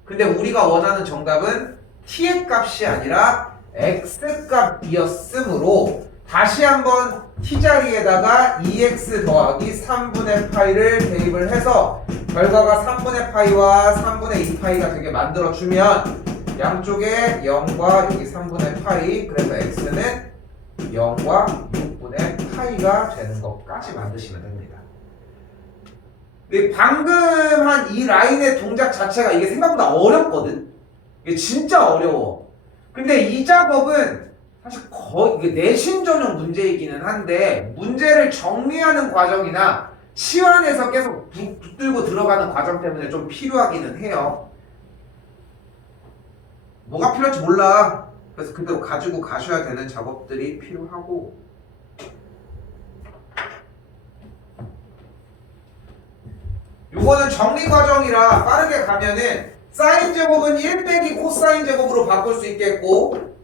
근데 우리가 원하는 정답은 t의 값이 아니라 x 값이었으므로 다시 한번 t 자리에다가 2x 더하기 3분의 파이를 대입을 해서 결과가 3분의 파이와 3분의 2파이가 되게 만들어주면 양쪽에 0과 여기 3분의 파이, 그래서 x는 0과 6분의 파이가 되는 것까지 만드시면 됩니다. 근데 방금 한 이 라인의 동작 자체가 이게 생각보다 어렵거든. 이게 진짜 어려워. 근데 이 작업은 사실 거의 이게 내신 전용 문제이기는 한데 문제를 정리하는 과정이나 치환해서 계속 붙들고 들어가는 과정 때문에 좀 필요하기는 해요. 뭐가 필요할지 몰라. 그래서 그대로 가지고 가셔야 되는 작업들이 필요하고, 요거는 정리 과정이라 빠르게 가면은 사인 제곱은 1 빼기 코사인 제곱으로 바꿀 수 있겠고,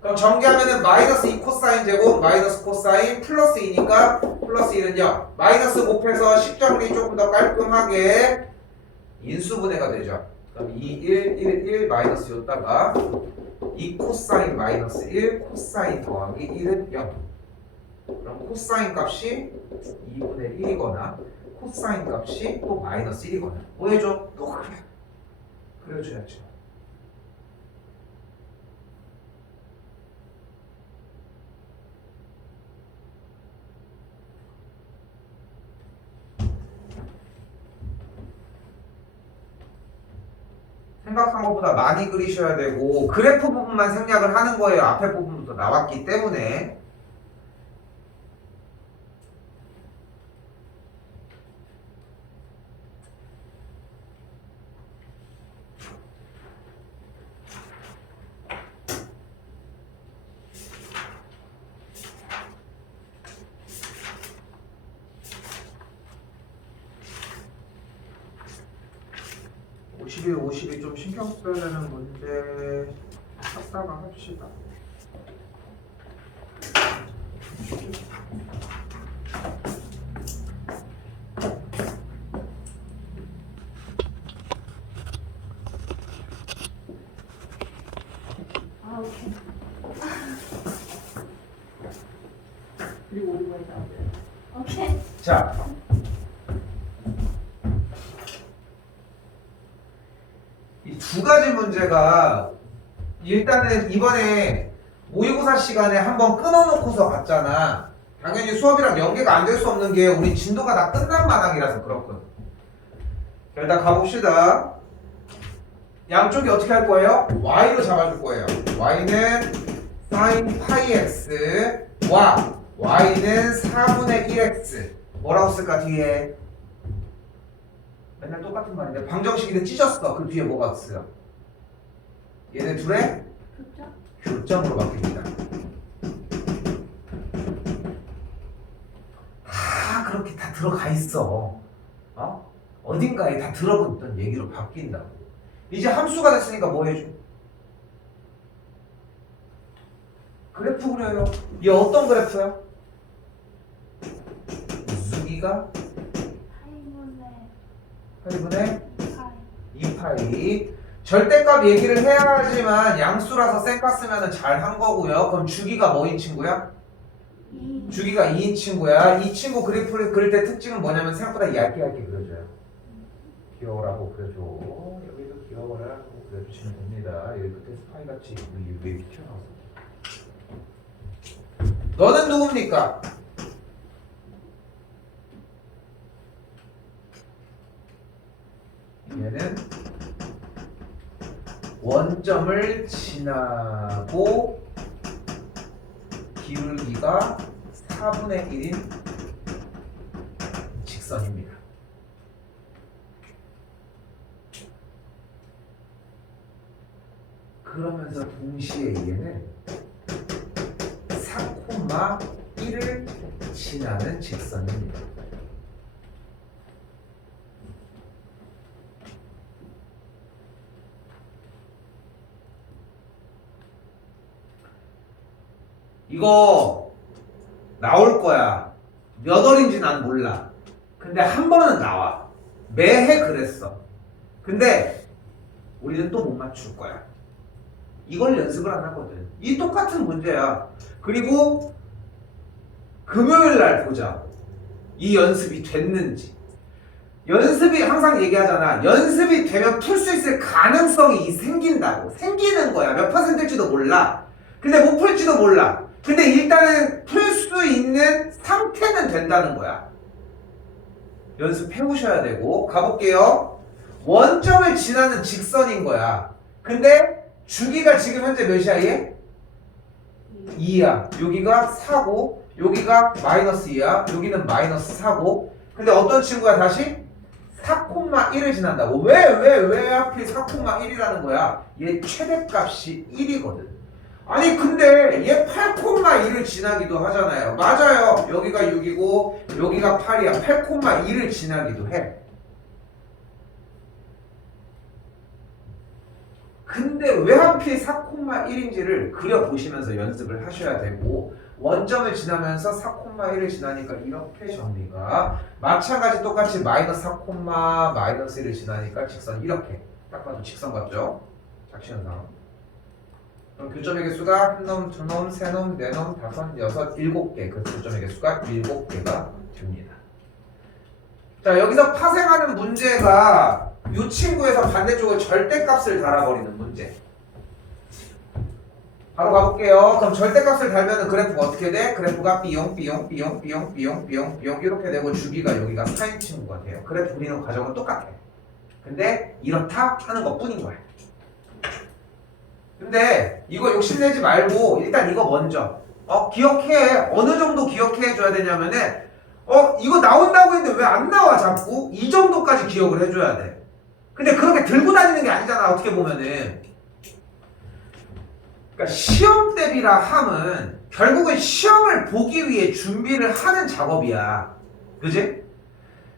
그럼 전개하면은 마이너스 2 코사인 제곱 마이너스 코사인 플러스 2니까 플러스 1은 0. 마이너스 곱해서 식정리 조금 더 깔끔하게 인수분해가 되죠. 그럼 2, 1, 1, 1 마이너스 요다가 2 코사인 마이너스 1 코사인 더하기 1은 0. 그럼 코사인 값이 2분의 1이거나 코사인 값이 또 마이너스 1이거나 뭐 해줘? 또 그래. 그려줘야죠. 생각한 것보다 많이 그리셔야 되고 그래프 부분만 생략을 하는 거예요. 앞에 부분부터 나왔기 때문에. (51, 52) 좀 신경 써야 되는 문제 찾다가 합시다. 아, 오케이. 그리고 우리 거에 나오세요. 오케이. 자, 이 두 가지 문제가 일단은 이번에 모의고사 시간에 한번 끊어놓고서 갔잖아. 당연히 수업이랑 연계가 안 될 수 없는 게 우리 진도가 다 끝난 마당이라서 그렇거든. 자, 일단 가봅시다. 양쪽이 어떻게 할 거예요? y로 잡아줄 거예요. y는 sin 파이 x와 y는 4분의 1x. 뭐라고 쓸까 뒤에? 맨날 똑같은 말인데 방정식인데 찢었어. 그 뒤에 뭐가 있어요? 얘네 둘의 교점? 교점으로 바뀝니다. 다 그렇게 다 들어가 있어. 어딘가에 다 들어있던 얘기로 바뀐다고. 이제 함수가 됐으니까 뭐 해줘? 그래프 그려요. 얘 어떤 그래프야? 수기가 8분의 2파이. 절대값 얘기를 해야 하지만 양수라서 쌩까 쓰면 잘 한 거고요. 그럼 주기가 뭐인 친구야? 주기가 2인 친구야. 이 친구 그래프를 그릴 때 특징은 뭐냐면 생각보다 얇게 그려줘요. 귀여워라고 그려줘. 여기도 귀여워라고 그려주시면 됩니다. 여기 끝에 스파이같이 왜 튀어나왔어? 너는 누굽니까? 얘는 원점을 지나고 기울기가 4분의 1인 직선입니다. 그러면서 동시에 얘는 4,1을 지나는 직선입니다. 이거 나올 거야. 몇 월인지 난 몰라. 근데 한 번은 나와. 매해 그랬어. 근데 우리는 또 못 맞출 거야. 이걸 연습을 안 하거든. 이 똑같은 문제야. 그리고 금요일 날 보자. 이 연습이 됐는지. 연습이 항상 얘기하잖아. 연습이 되면 풀 수 있을 가능성이 생긴다고. 생기는 거야. 몇 %일지도 몰라. 근데 못 풀지도 몰라. 근데 일단은 풀 수 있는 상태는 된다는 거야. 연습해 오셔야 되고. 가볼게요. 원점을 지나는 직선인 거야. 근데 주기가 지금 현재 몇이야 얘? 2야. 여기가 4고 여기가 마이너스 2야. 여기는 마이너스 4고. 근데 어떤 친구야 다시? 4,1을 지난다고. 왜 하필 4,1이라는 거야? 얘 최대값이 1이거든. 아니 근데 얘 8,1을 지나기도 하잖아요. 맞아요. 여기가 6이고 여기가 8이야. 8,1을 지나기도 해. 근데 왜 하필 4,1인지를 그려보시면서 연습을 하셔야 되고 원점을 지나면서 4,1을 지나니까 이렇게 정리가 마찬가지 똑같이 마이너스 4, 마이너스 1을 지나니까 직선 이렇게 딱 봐도 직선 같죠? 작시현상. 그럼 교점의 개수가 한 놈, 두 놈, 세 놈, 네 놈, 다섯, 여섯, 일곱 개. 그 교점의 개수가 7개가 됩니다. 자 여기서 파생하는 문제가 이 친구에서 반대쪽을 절대값을 달아버리는 문제. 바로 가볼게요. 그럼 절대값을 달면은 그래프가 어떻게 돼? 그래프가 B용 이렇게 되고 주기가 여기가 4인 친구가 돼요. 그래프 그리는 과정은 똑같아. 근데 이렇다 하는 것 뿐인 거야. 근데 이거 욕심내지 말고 일단 이거 먼저 기억해. 어느 정도 기억해 줘야 되냐면은 이거 나온다고 했는데 왜 안 나와 자꾸? 이 정도까지 기억을 해줘야 돼. 근데 그렇게 들고 다니는 게 아니잖아 어떻게 보면은. 그러니까 시험 대비라 함은 결국은 시험을 보기 위해 준비를 하는 작업이야. 그지?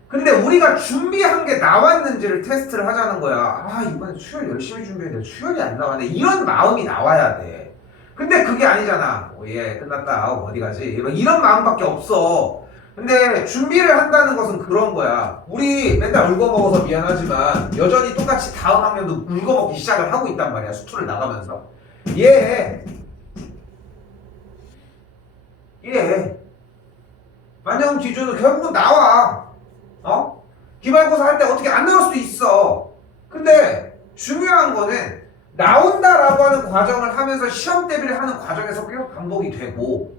근데 우리가 준비한 게 나왔는지를 테스트를 하자는 거야. 아 이번에 수열 열심히 준비했는데 수열이 안 나왔네. 이런 마음이 나와야 돼. 근데 그게 아니잖아. 예 끝났다. 어디 가지? 이런 마음밖에 없어. 근데 준비를 한다는 것은 그런 거야. 우리 맨날 울거먹어서 미안하지만 여전히 똑같이 다음 학년도 울거먹기 시작을 하고 있단 말이야. 수투를 나가면서. 예. 만점 기준은 결국은 나와. 기말고사 할 때 어떻게 안 나올 수도 있어. 근데 중요한 거는 나온다라고 하는 과정을 하면서 시험 대비를 하는 과정에서 계속 반복이 되고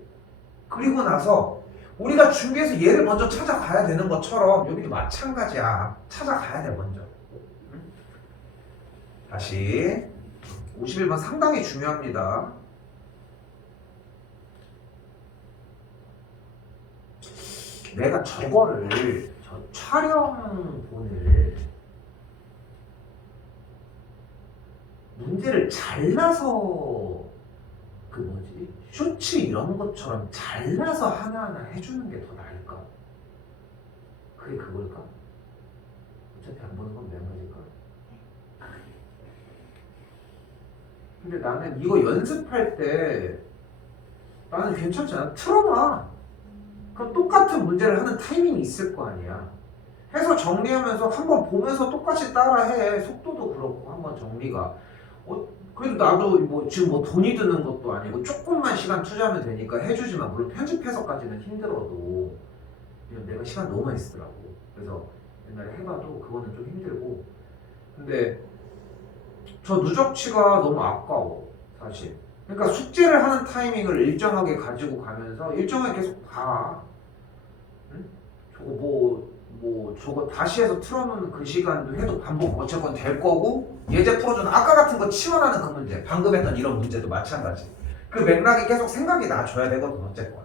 그리고 나서 우리가 준비해서 얘를 먼저 찾아가야 되는 것처럼 여기도 마찬가지야. 찾아가야 돼 먼저. 다시 51번 상당히 중요합니다. 내가 저거를 저 촬영본을 문제를 잘라서 그 뭐지 쇼츠 이런 것처럼 잘라서 하나하나 해주는 게 더 나을까? 그게 그걸까? 어차피 안 보는 건 매너니까. 근데 나는 이거 연습할 때 나는 괜찮잖아. 틀어놔. 그럼 똑같은 문제를 하는 타이밍이 있을 거 아니야. 해서 정리하면서 한번 보면서 똑같이 따라해. 속도도 그렇고 한번 정리가. 그래도 나도 뭐 지금 뭐 돈이 드는 것도 아니고 조금만 시간 투자하면 되니까 해주지만 물론 편집해서까지는 힘들어도 내가 시간 너무 많이 쓰더라고. 그래서 옛날에 해봐도 그거는 좀 힘들고. 근데 저 누적치가 너무 아까워 사실. 그러니까 숙제를 하는 타이밍을 일정하게 가지고 가면서 일정하게 계속 봐. 응? 저거 저거 다시 해서 틀어놓는 그 시간도 해도 반복 어쨌건 될 거고 예제 풀어주는 아까 같은 거 치환하는 그 문제 방금 했던 이런 문제도 마찬가지. 그 맥락이 계속 생각이 나줘야 되거든 어쨌건.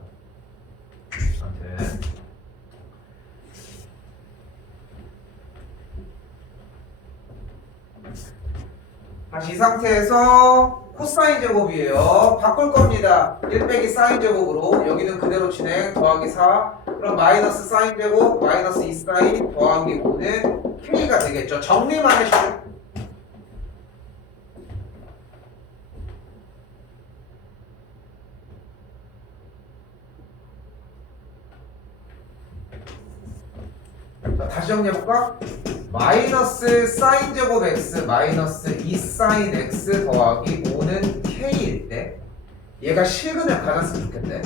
아무튼 다시 이 상태에서 코사인 제곱이에요. 바꿀 겁니다. 1 빼기 사인 제곱으로 여기는 그대로 진행 더하기 4 그럼 마이너스 사인 제곱 마이너스 2 사인 더하기 5는 K가 되겠죠. 정리만 해주세요. 자, 다시 정리해볼까? 마이너스 사인 제곱 x 마이너스 2 사인 x 더하기 5는 k일 때 얘가 실근을 가졌으면 좋겠네.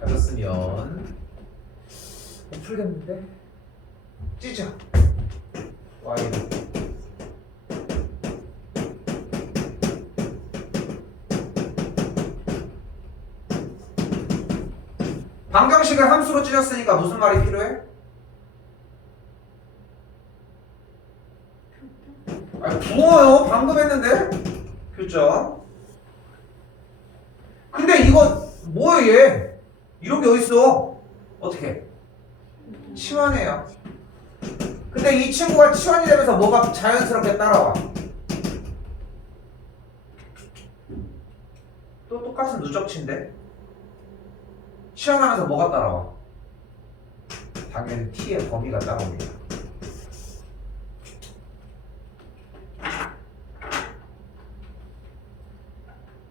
가졌으면 풀겠는데? 찢어 y는 방정식을 함수로 찢었으니까 무슨 말이 필요해? 아니 부어요. 방금 했는데? 교점 이거 뭐야 얘? 이런 게 어딨어? 어떻게? 치환해요. 근데 이 친구가 치환이 되면서 뭐가 자연스럽게 따라와? 또 똑같은 누적치인데? 치환하면서 뭐가 따라와? 당연히 t의 범위가 따라옵니다.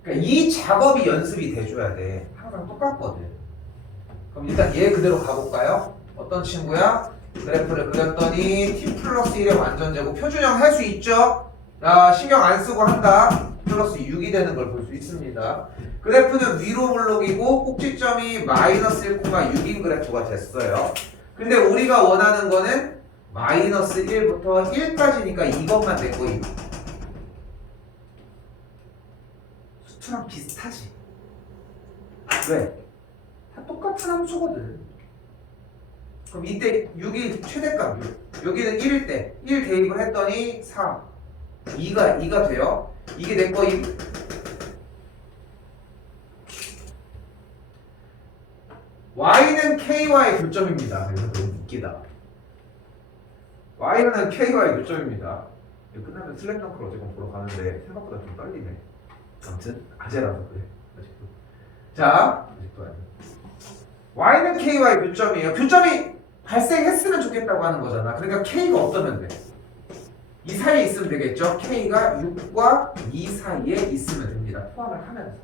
그러니까 이 작업이 연습이 돼줘야 돼. 항상 똑같거든. 그럼 일단 얘 그대로 가볼까요? 어떤 친구야? 그래프를 그렸더니 t 플러스 1의 완전제곱 표준형 할 수 있죠? 신경 안 쓰고 한다. 플러스 6이 되는 걸 볼 수 있습니다. 그래프는 위로 물록이고 꼭지점이 마이너스 1,6인 그래프가 됐어요. 근데 우리가 원하는 거는 마이너스 1부터 1까지니까 이것만 내 거임. 수투랑 비슷하지? 왜? 다 똑같은 함수거든. 그럼 이때 6이 최대값 6. 여기는 1일 때 1 대입을 했더니 4. 2가 돼요. 이게 내 거임. y는 ky의 교점입니다. 그래서 너무 웃기다. y는 ky의 교점입니다. 이거 끝나면 슬램덩크를 어쨌건 보러 가는데 생각보다 좀 떨리네. 아무튼 아재라서 그래. 아직도. 자, 아직도 아니야. y는 ky의 교점이에요. 교점이 발생했으면 좋겠다고 하는 거잖아. 그러니까 k가 어떠면 돼? 이 사이에 있으면 되겠죠? k가 6과 2 사이에 있으면 됩니다. 포함을 하면서.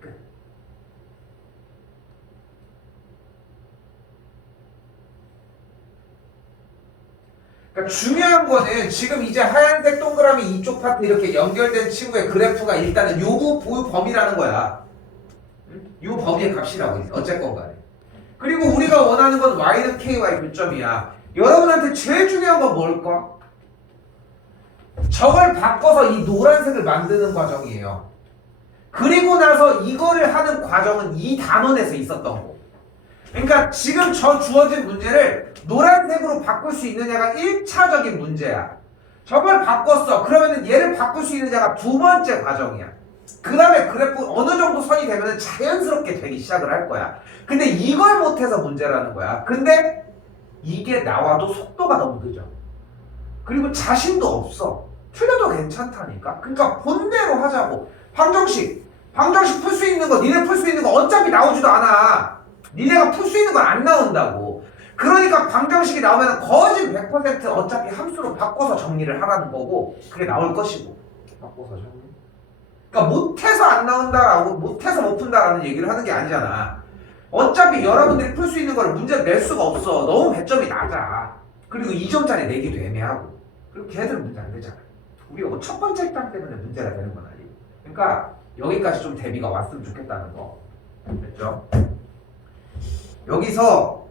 끝. 그러니까 중요한 거는 지금 이제 하얀색 동그라미 이쪽 파트 이렇게 연결된 친구의 그래프가 일단은 요 범위라는 거야. 요 범위의 값이라고 어쨌건 간에. 그리고 우리가 원하는 건 y는 ky의 교점이야. 여러분한테 제일 중요한 건 뭘까? 저걸 바꿔서 이 노란색을 만드는 과정이에요. 그리고 나서 이거를 하는 과정은 이 단원에서 있었던 거. 그러니까 지금 저 주어진 문제를 노란색으로 바꿀 수 있느냐가 1차적인 문제야. 저걸 바꿨어. 그러면 얘를 바꿀 수 있느냐가 두 번째 과정이야. 그 다음에 그래프 어느 정도 선이 되면 자연스럽게 되기 시작을 할 거야. 근데 이걸 못해서 문제라는 거야. 근데 이게 나와도 속도가 너무 늦어. 그리고 자신도 없어. 틀려도 괜찮다니까. 그러니까 본대로 하자고. 방정식 풀 수 있는 거, 니네 풀 수 있는 거 어차피 나오지도 않아. 니네가 풀 수 있는 건 안 나온다고. 그러니까 방정식이 나오면 거의 100% 어차피 함수로 바꿔서 정리를 하라는 거고, 그게 나올 것이고. 바꿔서 정리. 그러니까 못해서 안 나온다라고, 못해서 못 푼다라는 얘기를 하는 게 아니잖아. 어차피 여러분들이 풀 수 있는 걸 문제를 낼 수가 없어. 너무 배점이 낮아. 그리고 2점짜리 내기도 애매하고. 그리고 걔네들은 문제 안 되잖아. 우리가 첫 번째 입장 때문에 문제가 되는 건 아니고. 그러니까 여기까지 좀 대비가 왔으면 좋겠다는 거. 됐죠? 여기서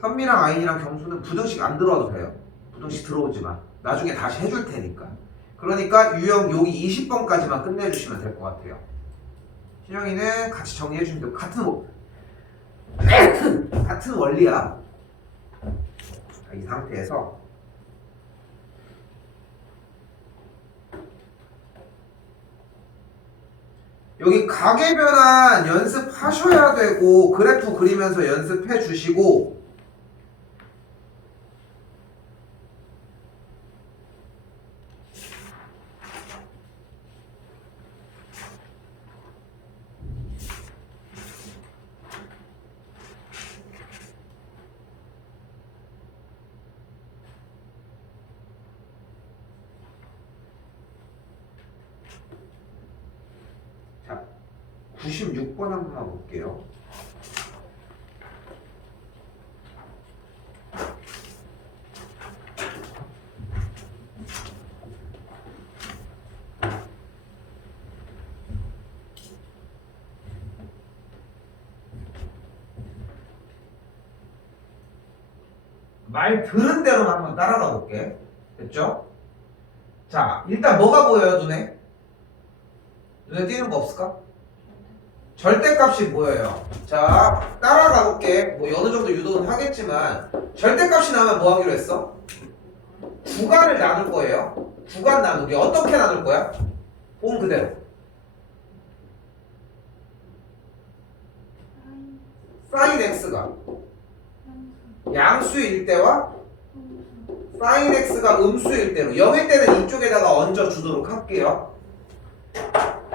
선미랑 아인이랑 경수는 부등식 안 들어와도 돼요. 부등식 들어오지 마. 나중에 다시 해줄 테니까. 그러니까 유형 여기 20번까지만 끝내주시면 될 것 같아요. 신영이는 같이 정리해주면 되고 같은 원리야. 자, 이 상태에서 여기 가계변환 연습하셔야 되고 그래프 그리면서 연습해 주시고 자, 96번 한번 볼게요. 말 들은 대로만 한번 따라가 볼게. 됐죠? 자, 일단 뭐가 보여요, 눈에? 눈에 띄는 거 없을까? 절대값이 뭐예요? 자, 따라가 볼게. 뭐 어느 정도 유도는 하겠지만 절대값이 나오면 뭐 하기로 했어? 구간을 나눌 거예요. 구간 나누기. 어떻게 나눌 거야? 본 그대로. 사인 x가 양수일 때와 사인 x가 음수일 때로 0일 때는 이쪽에다가 얹어 주도록 할게요.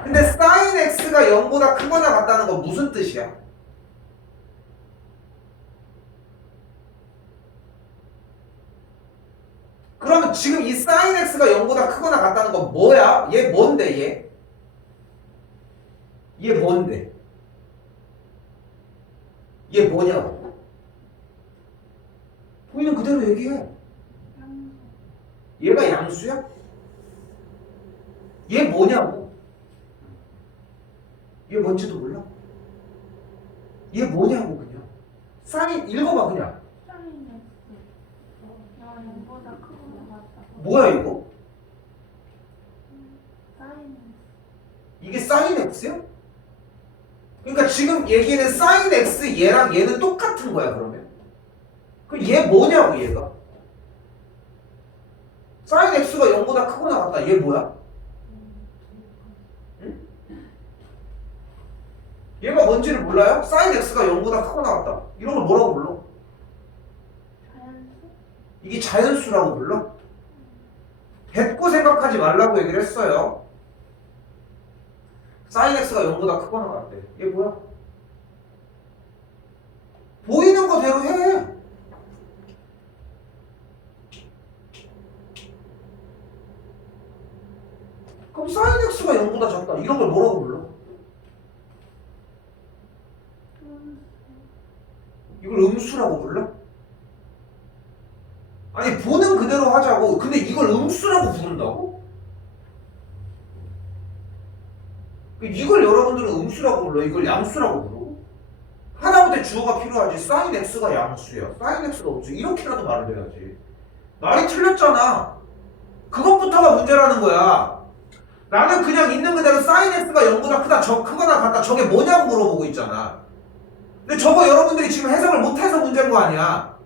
근데 사인 x가 0보다 크거나 같다는 건 무슨 뜻이야? 그러면 지금 이 사인 x가 0보다 크거나 같다는 건 뭐야? 얘 뭔데 얘? 얘 뭔데? 얘 뭐냐고? 보이는 그대로 얘기해. 얘가 양수야? 얘 뭐냐고? 얘 뭔지도 몰라? 얘 뭐냐고 그냥. 사인 읽어봐 그냥. 뭐야 이거? 이게 사인 x야? 그러니까 지금 얘기는 사인 x 얘랑 얘는 똑같은 거야 그러면. 그럼 얘 뭐냐고 얘가? 사인 x가 0보다 크거나 같다. 얘 뭐야? 응? 얘가 뭔지를 몰라요? 사인 x가 0보다 크거나 같다. 이런 걸 뭐라고 불러? 이게 자연수라고 불러? 뱉고 생각하지 말라고 얘기를 했어요. 사인 x가 0보다 크거나 같대. 얘 뭐야? 보이는 거대로 해. 그럼 사인 x가 0보다 작다. 이런 걸 뭐라고 불러? 이걸 음수라고 불러? 아니 보는 그대로 하자고. 근데 이걸 음수라고 부른다고? 이걸 여러분들은 음수라고 불러. 이걸 양수라고 불러. 하나부터 주어가 필요하지. 사인 x가 양수야. 사인 x가 음수. 이렇게라도 말을 해야지. 말이 틀렸잖아. 그것부터가 문제라는 거야. 나는 그냥 있는 그대로 사인 x가 0보다 크다, 크거나 같다. 저게 뭐냐고 물어보고 있잖아. 근데 저거 여러분들이 지금 해석을 못해서 문제인 거 아니야.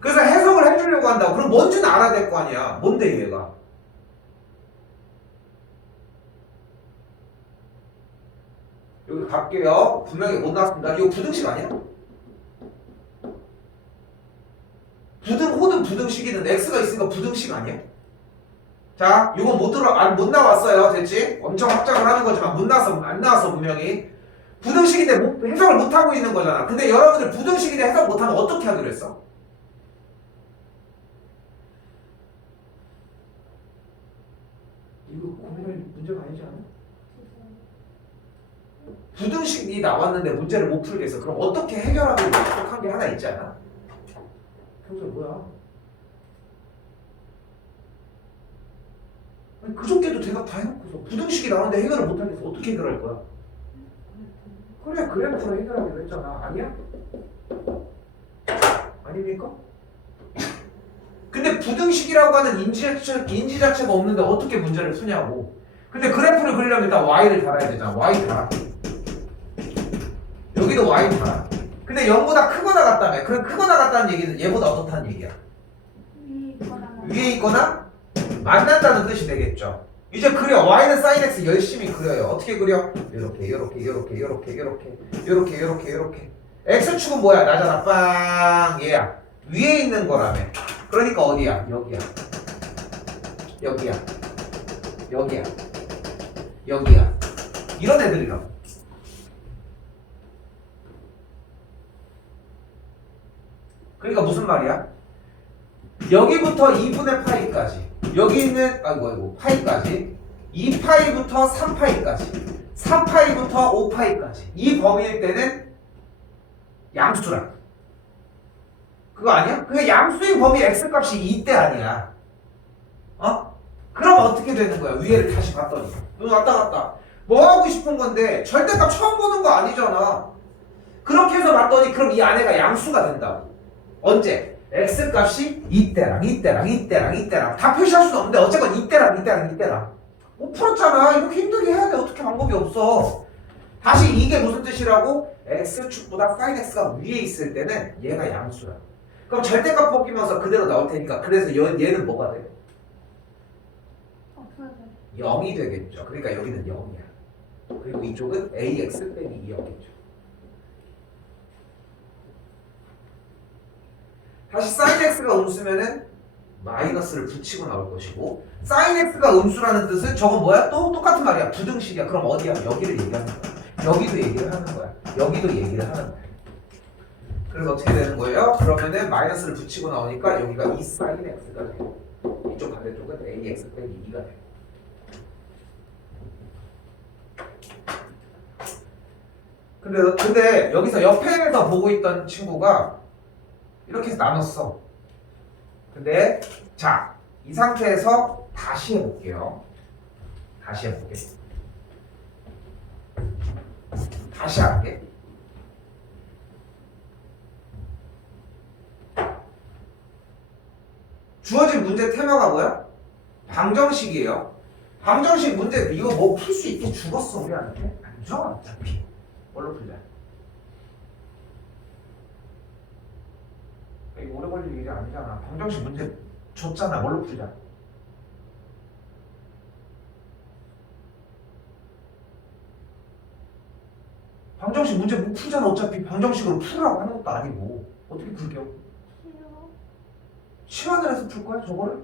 그래서 해석을 해주려고 한다고. 그럼 뭔지는 알아야 될 거 아니야. 뭔데 얘가? 여기 갈게요. 분명히 못 나왔습니다. 이거 부등식 아니야? 부등, 부등식이든 x가 있으니까 부등식 아니야? 자, 이건 못 나왔어요. 됐지? 엄청 확장을 하는 거지만 안 나왔어 분명히. 부등식인데 해석을 못하고 있는 거잖아. 근데 여러분들 부등식인데 해석 못하면 어떻게 하기로 했어? 이거 고민할 문제가 아니지 않아? 부등식이 나왔는데 문제를 못 풀겠어. 그럼 어떻게 해결하기로 약속한 게 하나 있지 않아? 평소에 뭐야? 아니, 그저께도 대답 다 해놓고서 부등식이 나왔는데 해결을 못하겠어. 어떻게 해결할 거야? 그래, 그래프로 해결하기로 했잖아. 아니야? 아닙니까? 근데 부등식이라고 하는 인지 자체가 없는데 어떻게 문제를 푸냐고. 근데 그래프를 그리려면 일단 y를 달아야 되잖아. y 달아. 여기도 y 달아. 근데 0보다 크거나 같다며. 그럼 크거나 같다는 얘기는 얘보다 어떻다는 얘기야? 위에 있거나 만난다는 뜻이 되겠죠. 이제 그려. y는 sin x 열심히 그려요. 어떻게 그려? 요렇게. x축은 뭐야? 나잖아. 빵. 얘야. 위에 있는 거라며. 그러니까 어디야? 여기야. 이런 애들이라고. 그러니까 무슨 말이야? 여기부터 2분의 파이까지. 여기 있는 파이까지. 2파이부터 3파이까지. 4파이부터 5파이까지. 이 범위일 때는 양수라. 그거 아니야? 그게 양수인 범위 x값이 2대 아니야. 어? 그럼 어떻게 되는 거야? 위에를 다시 봤더니 눈 왔다 갔다. 뭐 하고 싶은 건데 절대값 처음 보는 거 아니잖아. 그렇게 해서 봤더니 그럼 이 안에가 양수가 된다고. 언제? x값이 이때랑 다 표시할 수는 없는데 어쨌건 이때랑 못 풀었잖아. 이렇게 힘들게 해야 돼. 어떻게 방법이 없어. 다시 이게 무슨 뜻이라고? x축보다 sin x가 위에 있을 때는 얘가 양수야. 그럼 절대값 벗기면서 그대로 나올 테니까 그래서 얘는 뭐가 돼? 없어져. 0이 되겠죠. 그러니까 여기는 0이야. 그리고 이쪽은 ax 빼기 2였겠죠. 다시 sin x가 음수면은 마이너스를 붙이고 나올 것이고 sin x가 음수라는 뜻은 저건 뭐야? 또 똑같은 말이야. 부등식이야. 그럼 어디야? 여기를 얘기하는 거야. 여기도 얘기를 하는 거야. 여기도 얘기를 하는 거야. 그래서 어떻게 되는 거예요? 그러면은 마이너스를 붙이고 나오니까 여기가 2 sin x가 돼요. 이쪽 반대쪽은 ax 빼기 2가 돼요. 근데 여기서 옆에서 보고 있던 친구가 이렇게 해서 나눴어. 근데 자, 이 상태에서 다시 해볼게요. 다시 해볼게. 다시 할게. 주어진 문제 테마가 뭐야? 방정식이에요. 방정식 문제 이거 뭐 풀 수 있게 죽었어 우리한테? 안 줘, 어차피. 뭘로 풀자? 이거 오래 걸릴 일이 아니잖아. 방정식 문제 줬잖아. 뭘로 풀자? 방정식 문제 못 풀잖아. 어차피 방정식으로 풀으라고 하는 것도 아니고. 어떻게 풀게요? 싫어. 치환을 해서 풀 거야? 저거를?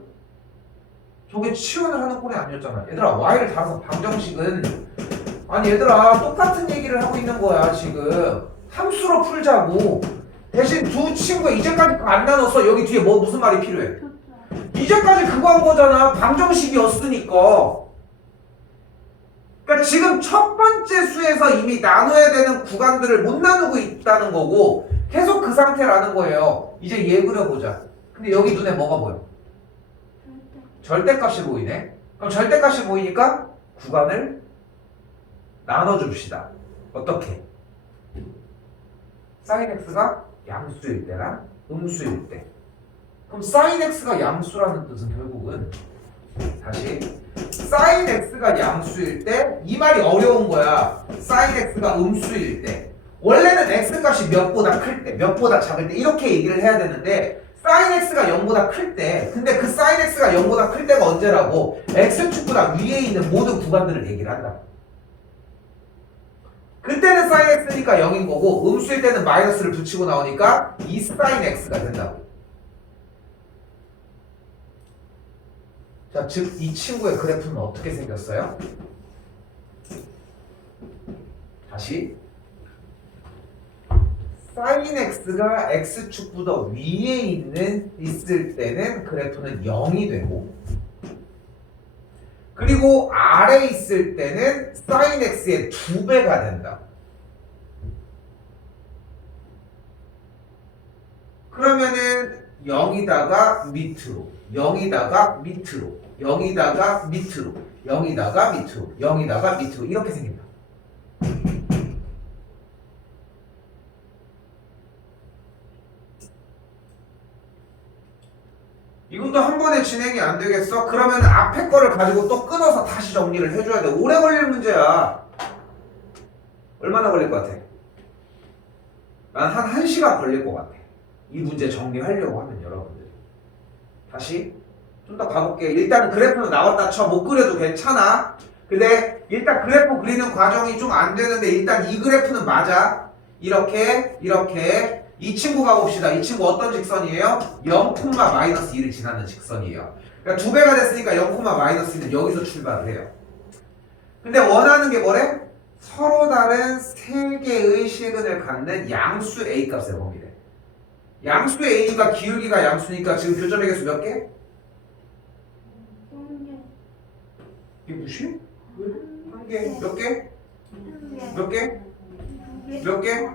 저게 치환을 하는 꼴이 아니었잖아. 얘들아, y를 달아서 방정식은 아니 얘들아 똑같은 얘기를 하고 있는 거야 지금. 함수로 풀자고. 대신 두 친구가 이제까지 안 나눠서 여기 뒤에 뭐 무슨 말이 필요해? 좋죠. 이제까지 그거 한 거잖아. 방정식이었으니까. 그러니까 지금 첫 번째 수에서 이미 나눠야 되는 구간들을 못 나누고 있다는 거고 계속 그 상태라는 거예요. 이제 얘 그려보자. 근데 여기 눈에 뭐가 보여? 절대값이 보이네. 그럼 절대값이 보이니까 구간을 나눠줍시다. 어떻게? sin x가 양수일 때랑 음수일 때. 그럼 sin x가 양수라는 뜻은 결국은 다시 sin x가 양수일 때 이 말이 어려운 거야. sin x가 음수일 때 원래는 x 값이 몇보다 클 때, 몇보다 작을 때 이렇게 얘기를 해야 되는데 sin x가 0보다 클 때, 근데 그 sin x가 0보다 클 때가 언제라고? x축보다 위에 있는 모든 구간들을 얘기를 한다. 그때는 sin x니까 0인 거고 음수일 때는 마이너스를 붙이고 나오니까 2 sin x가 된다고. 자, 즉 이 친구의 그래프는 어떻게 생겼어요? 다시 sin x가 x축보다 위에 있을 때는 그래프는 0이 되고 그리고 아래에 있을 때는 sin x의 2배가 된다. 그러면은 0이다가 밑으로 0이다가 밑으로 0이다가 밑으로 0이다가 밑으로 0이다가 밑으로 이렇게 생긴다. 이것도 한 번에 진행이 안 되겠어? 그러면 앞에 거를 가지고 또 끊어서 다시 정리를 해줘야 돼. 오래 걸릴 문제야. 얼마나 걸릴 것 같아? 난 한 1시간 걸릴 것 같아. 이 문제 정리하려고 하면 여러분들이. 다시 좀 더 가볼게. 일단 그래프는 나왔다 쳐. 못 그려도 괜찮아. 근데 일단 그래프 그리는 과정이 좀 안 되는데 일단 이 그래프는 맞아. 이렇게 이렇게 이 친구 가봅시다. 이 친구 어떤 직선이에요? 0,-2를 지나는 직선이에요. 그러니까 2배가 됐으니까 0,-2는 여기서 출발을 해요. 근데 원하는 게 뭐래? 서로 다른 3개의 시근을 갖는 양수 A 값의 범위래. 양수 A가 기울기가 양수니까 지금 교점의 개수 몇 개? 이게 무시? 한 개. 몇 개? 몇 개? 몇 개?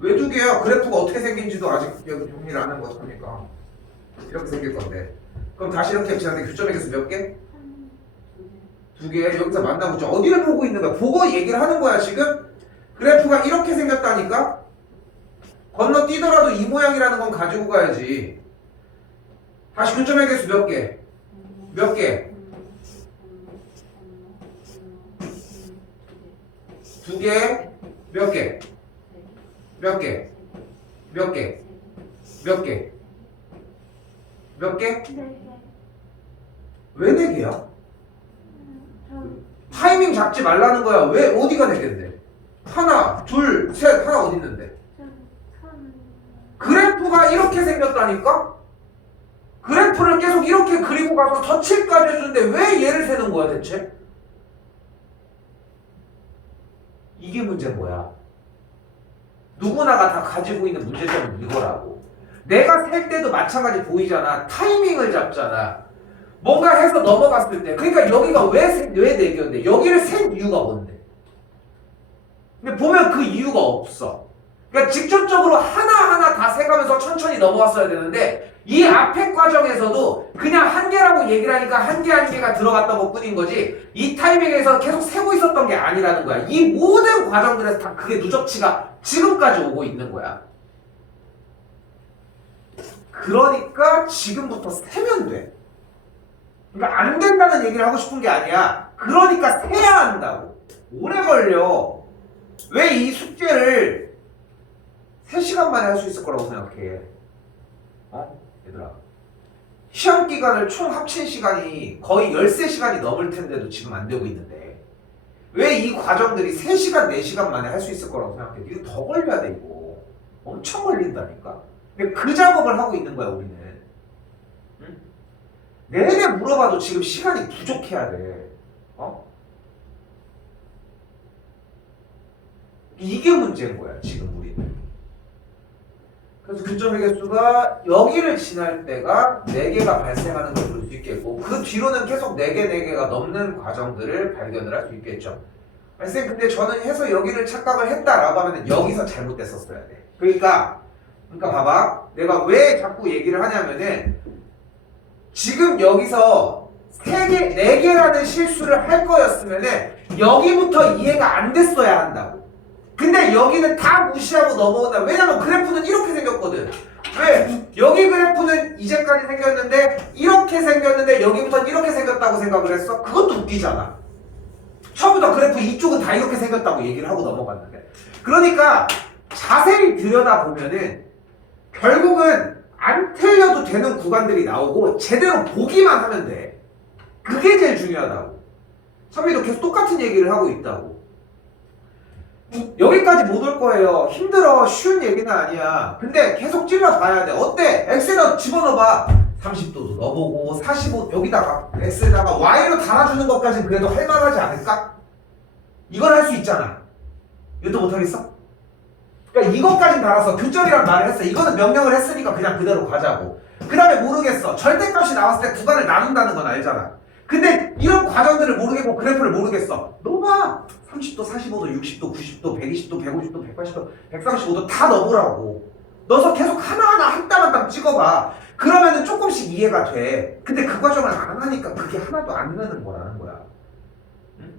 왜 2개야? 그래프가 어떻게 생긴지도 아직 여기 정리를 안 한 거니까 이렇게 생길 건데. 그럼 다시 이렇게 합치는데 교점의 개수 몇 개? 2개. 여기서 만나보죠. 어디를 보고 있는 거야? 보고 얘기를 하는 거야 지금? 그래프가 이렇게 생겼다니까? 건너뛰더라도 이 모양이라는 건 가지고 가야지. 다시 교점의 개수 몇 개? 몇 개? 2개. 몇 개? 몇 개? 몇 개? 몇 개? 몇 개? 왜 4개야? 타이밍 잡지 말라는 거야. 왜 어디가 4개인데? 하나, 둘, 셋, 하나 어디 있는데? 그래프가 이렇게 생겼다니까? 그래프를 계속 이렇게 그리고 가서 덧칠까지 해주는데 왜 얘를 세는 거야 대체? 이게 문제인 거야. 누구나가 다 가지고 있는 문제점은 이거라고. 내가 셀 때도 마찬가지 보이잖아. 타이밍을 잡잖아. 뭔가 해서 넘어갔을 때. 그러니까 여기가 왜 4개였는데 여기를 센 이유가 뭔데? 근데 보면 그 이유가 없어. 그러니까 직접적으로 하나하나 다 세가면서 천천히 넘어왔어야 되는데 이 앞에 과정에서도 그냥 한 개라고 얘기를 하니까 한 개 한 개가 들어갔던 것 뿐인 거지 이 타이밍에서 계속 세고 있었던 게 아니라는 거야. 이 모든 과정들에서 다 그게 누적치가 지금까지 오고 있는 거야. 그러니까 지금부터 세면 돼. 그러니까 안 된다는 얘기를 하고 싶은 게 아니야. 그러니까 세야 한다고. 오래 걸려. 왜 이 숙제를 3시간 만에 할 수 있을 거라고 생각해? 얘들아. 시험 기간을 총 합친 시간이 거의 13시간이 넘을 텐데도 지금 안 되고 있는데 왜 이 과정들이 3시간, 4시간 만에 할 수 있을 거라고 생각해? 이거 더 걸려야 돼, 이거. 엄청 걸린다니까? 근데 그 작업을 하고 있는 거야, 우리는. 응? 내내 물어봐도 지금 시간이 부족해야 돼. 이게 문제인 거야, 지금 우리는. 그래서 교점의 개수가 여기를 지날 때가 4개가 발생하는 걸 볼 수 있겠고 그 뒤로는 계속 4개, 4개가 넘는 과정들을 발견을 할 수 있겠죠. 쌤 근데 저는 해서 여기를 착각을 했다라고 하면 여기서 잘못됐었어야 돼. 그러니까 봐봐. 내가 왜 자꾸 얘기를 하냐면은 지금 여기서 3개, 4개라는 실수를 할 거였으면은 여기부터 이해가 안 됐어야 한다고. 근데 여기는 다 무시하고 넘어온다. 왜냐면 그래프는 이렇게 생겼거든. 왜? 여기 그래프는 이제까지 생겼는데 이렇게 생겼는데 여기부터는 이렇게 생겼다고 생각을 했어? 그것도 웃기잖아. 처음부터 그래프 이쪽은 다 이렇게 생겼다고 얘기를 하고 넘어갔는데. 그러니까 자세히 들여다보면은 결국은 안 틀려도 되는 구간들이 나오고 제대로 보기만 하면 돼. 그게 제일 중요하다고. 선미도 계속 똑같은 얘기를 하고 있다고. 여기까지 못 올 거예요. 힘들어. 쉬운 얘기는 아니야. 근데 계속 찔러봐야 돼. 어때? X에다 집어넣어봐. 30도도 넣어보고 45 여기다가 X에다가 Y로 달아주는 것까지는 그래도 할만하지 않을까? 이걸 할 수 있잖아. 이것도 못하겠어? 그러니까 이것까지는 달아서 교점이란 말을 했어. 이거는 명령을 했으니까 그냥 그대로 가자고. 그 다음에 모르겠어. 절대값이 나왔을 때 구간을 나눈다는 건 알잖아. 근데 이런 과정들을 모르겠고 그래프를 모르겠어. 넣어봐. 30도, 45도, 60도, 90도, 120도, 150도, 180도, 135도 다 넣어보라고. 넣어서 계속 하나하나 한 땀 한 땀 찍어봐. 그러면은 조금씩 이해가 돼. 근데 그 과정을 안 하니까 그게 하나도 안 되는 거라는 거야. 응?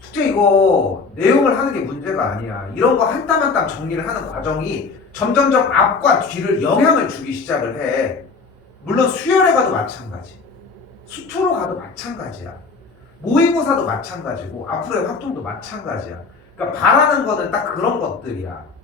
숙제 이거 내용을 하는 게 문제가 아니야. 이런 거 한 땀 한 땀 정리를 하는 과정이 점점점 앞과 뒤를 영향을 주기 시작을 해. 물론 수열에 가도 마찬가지. 수초로 가도 마찬가지야. 모의고사도 마찬가지고 앞으로의 활동도 마찬가지야. 그러니까 바라는 거는 딱 그런 것들이야.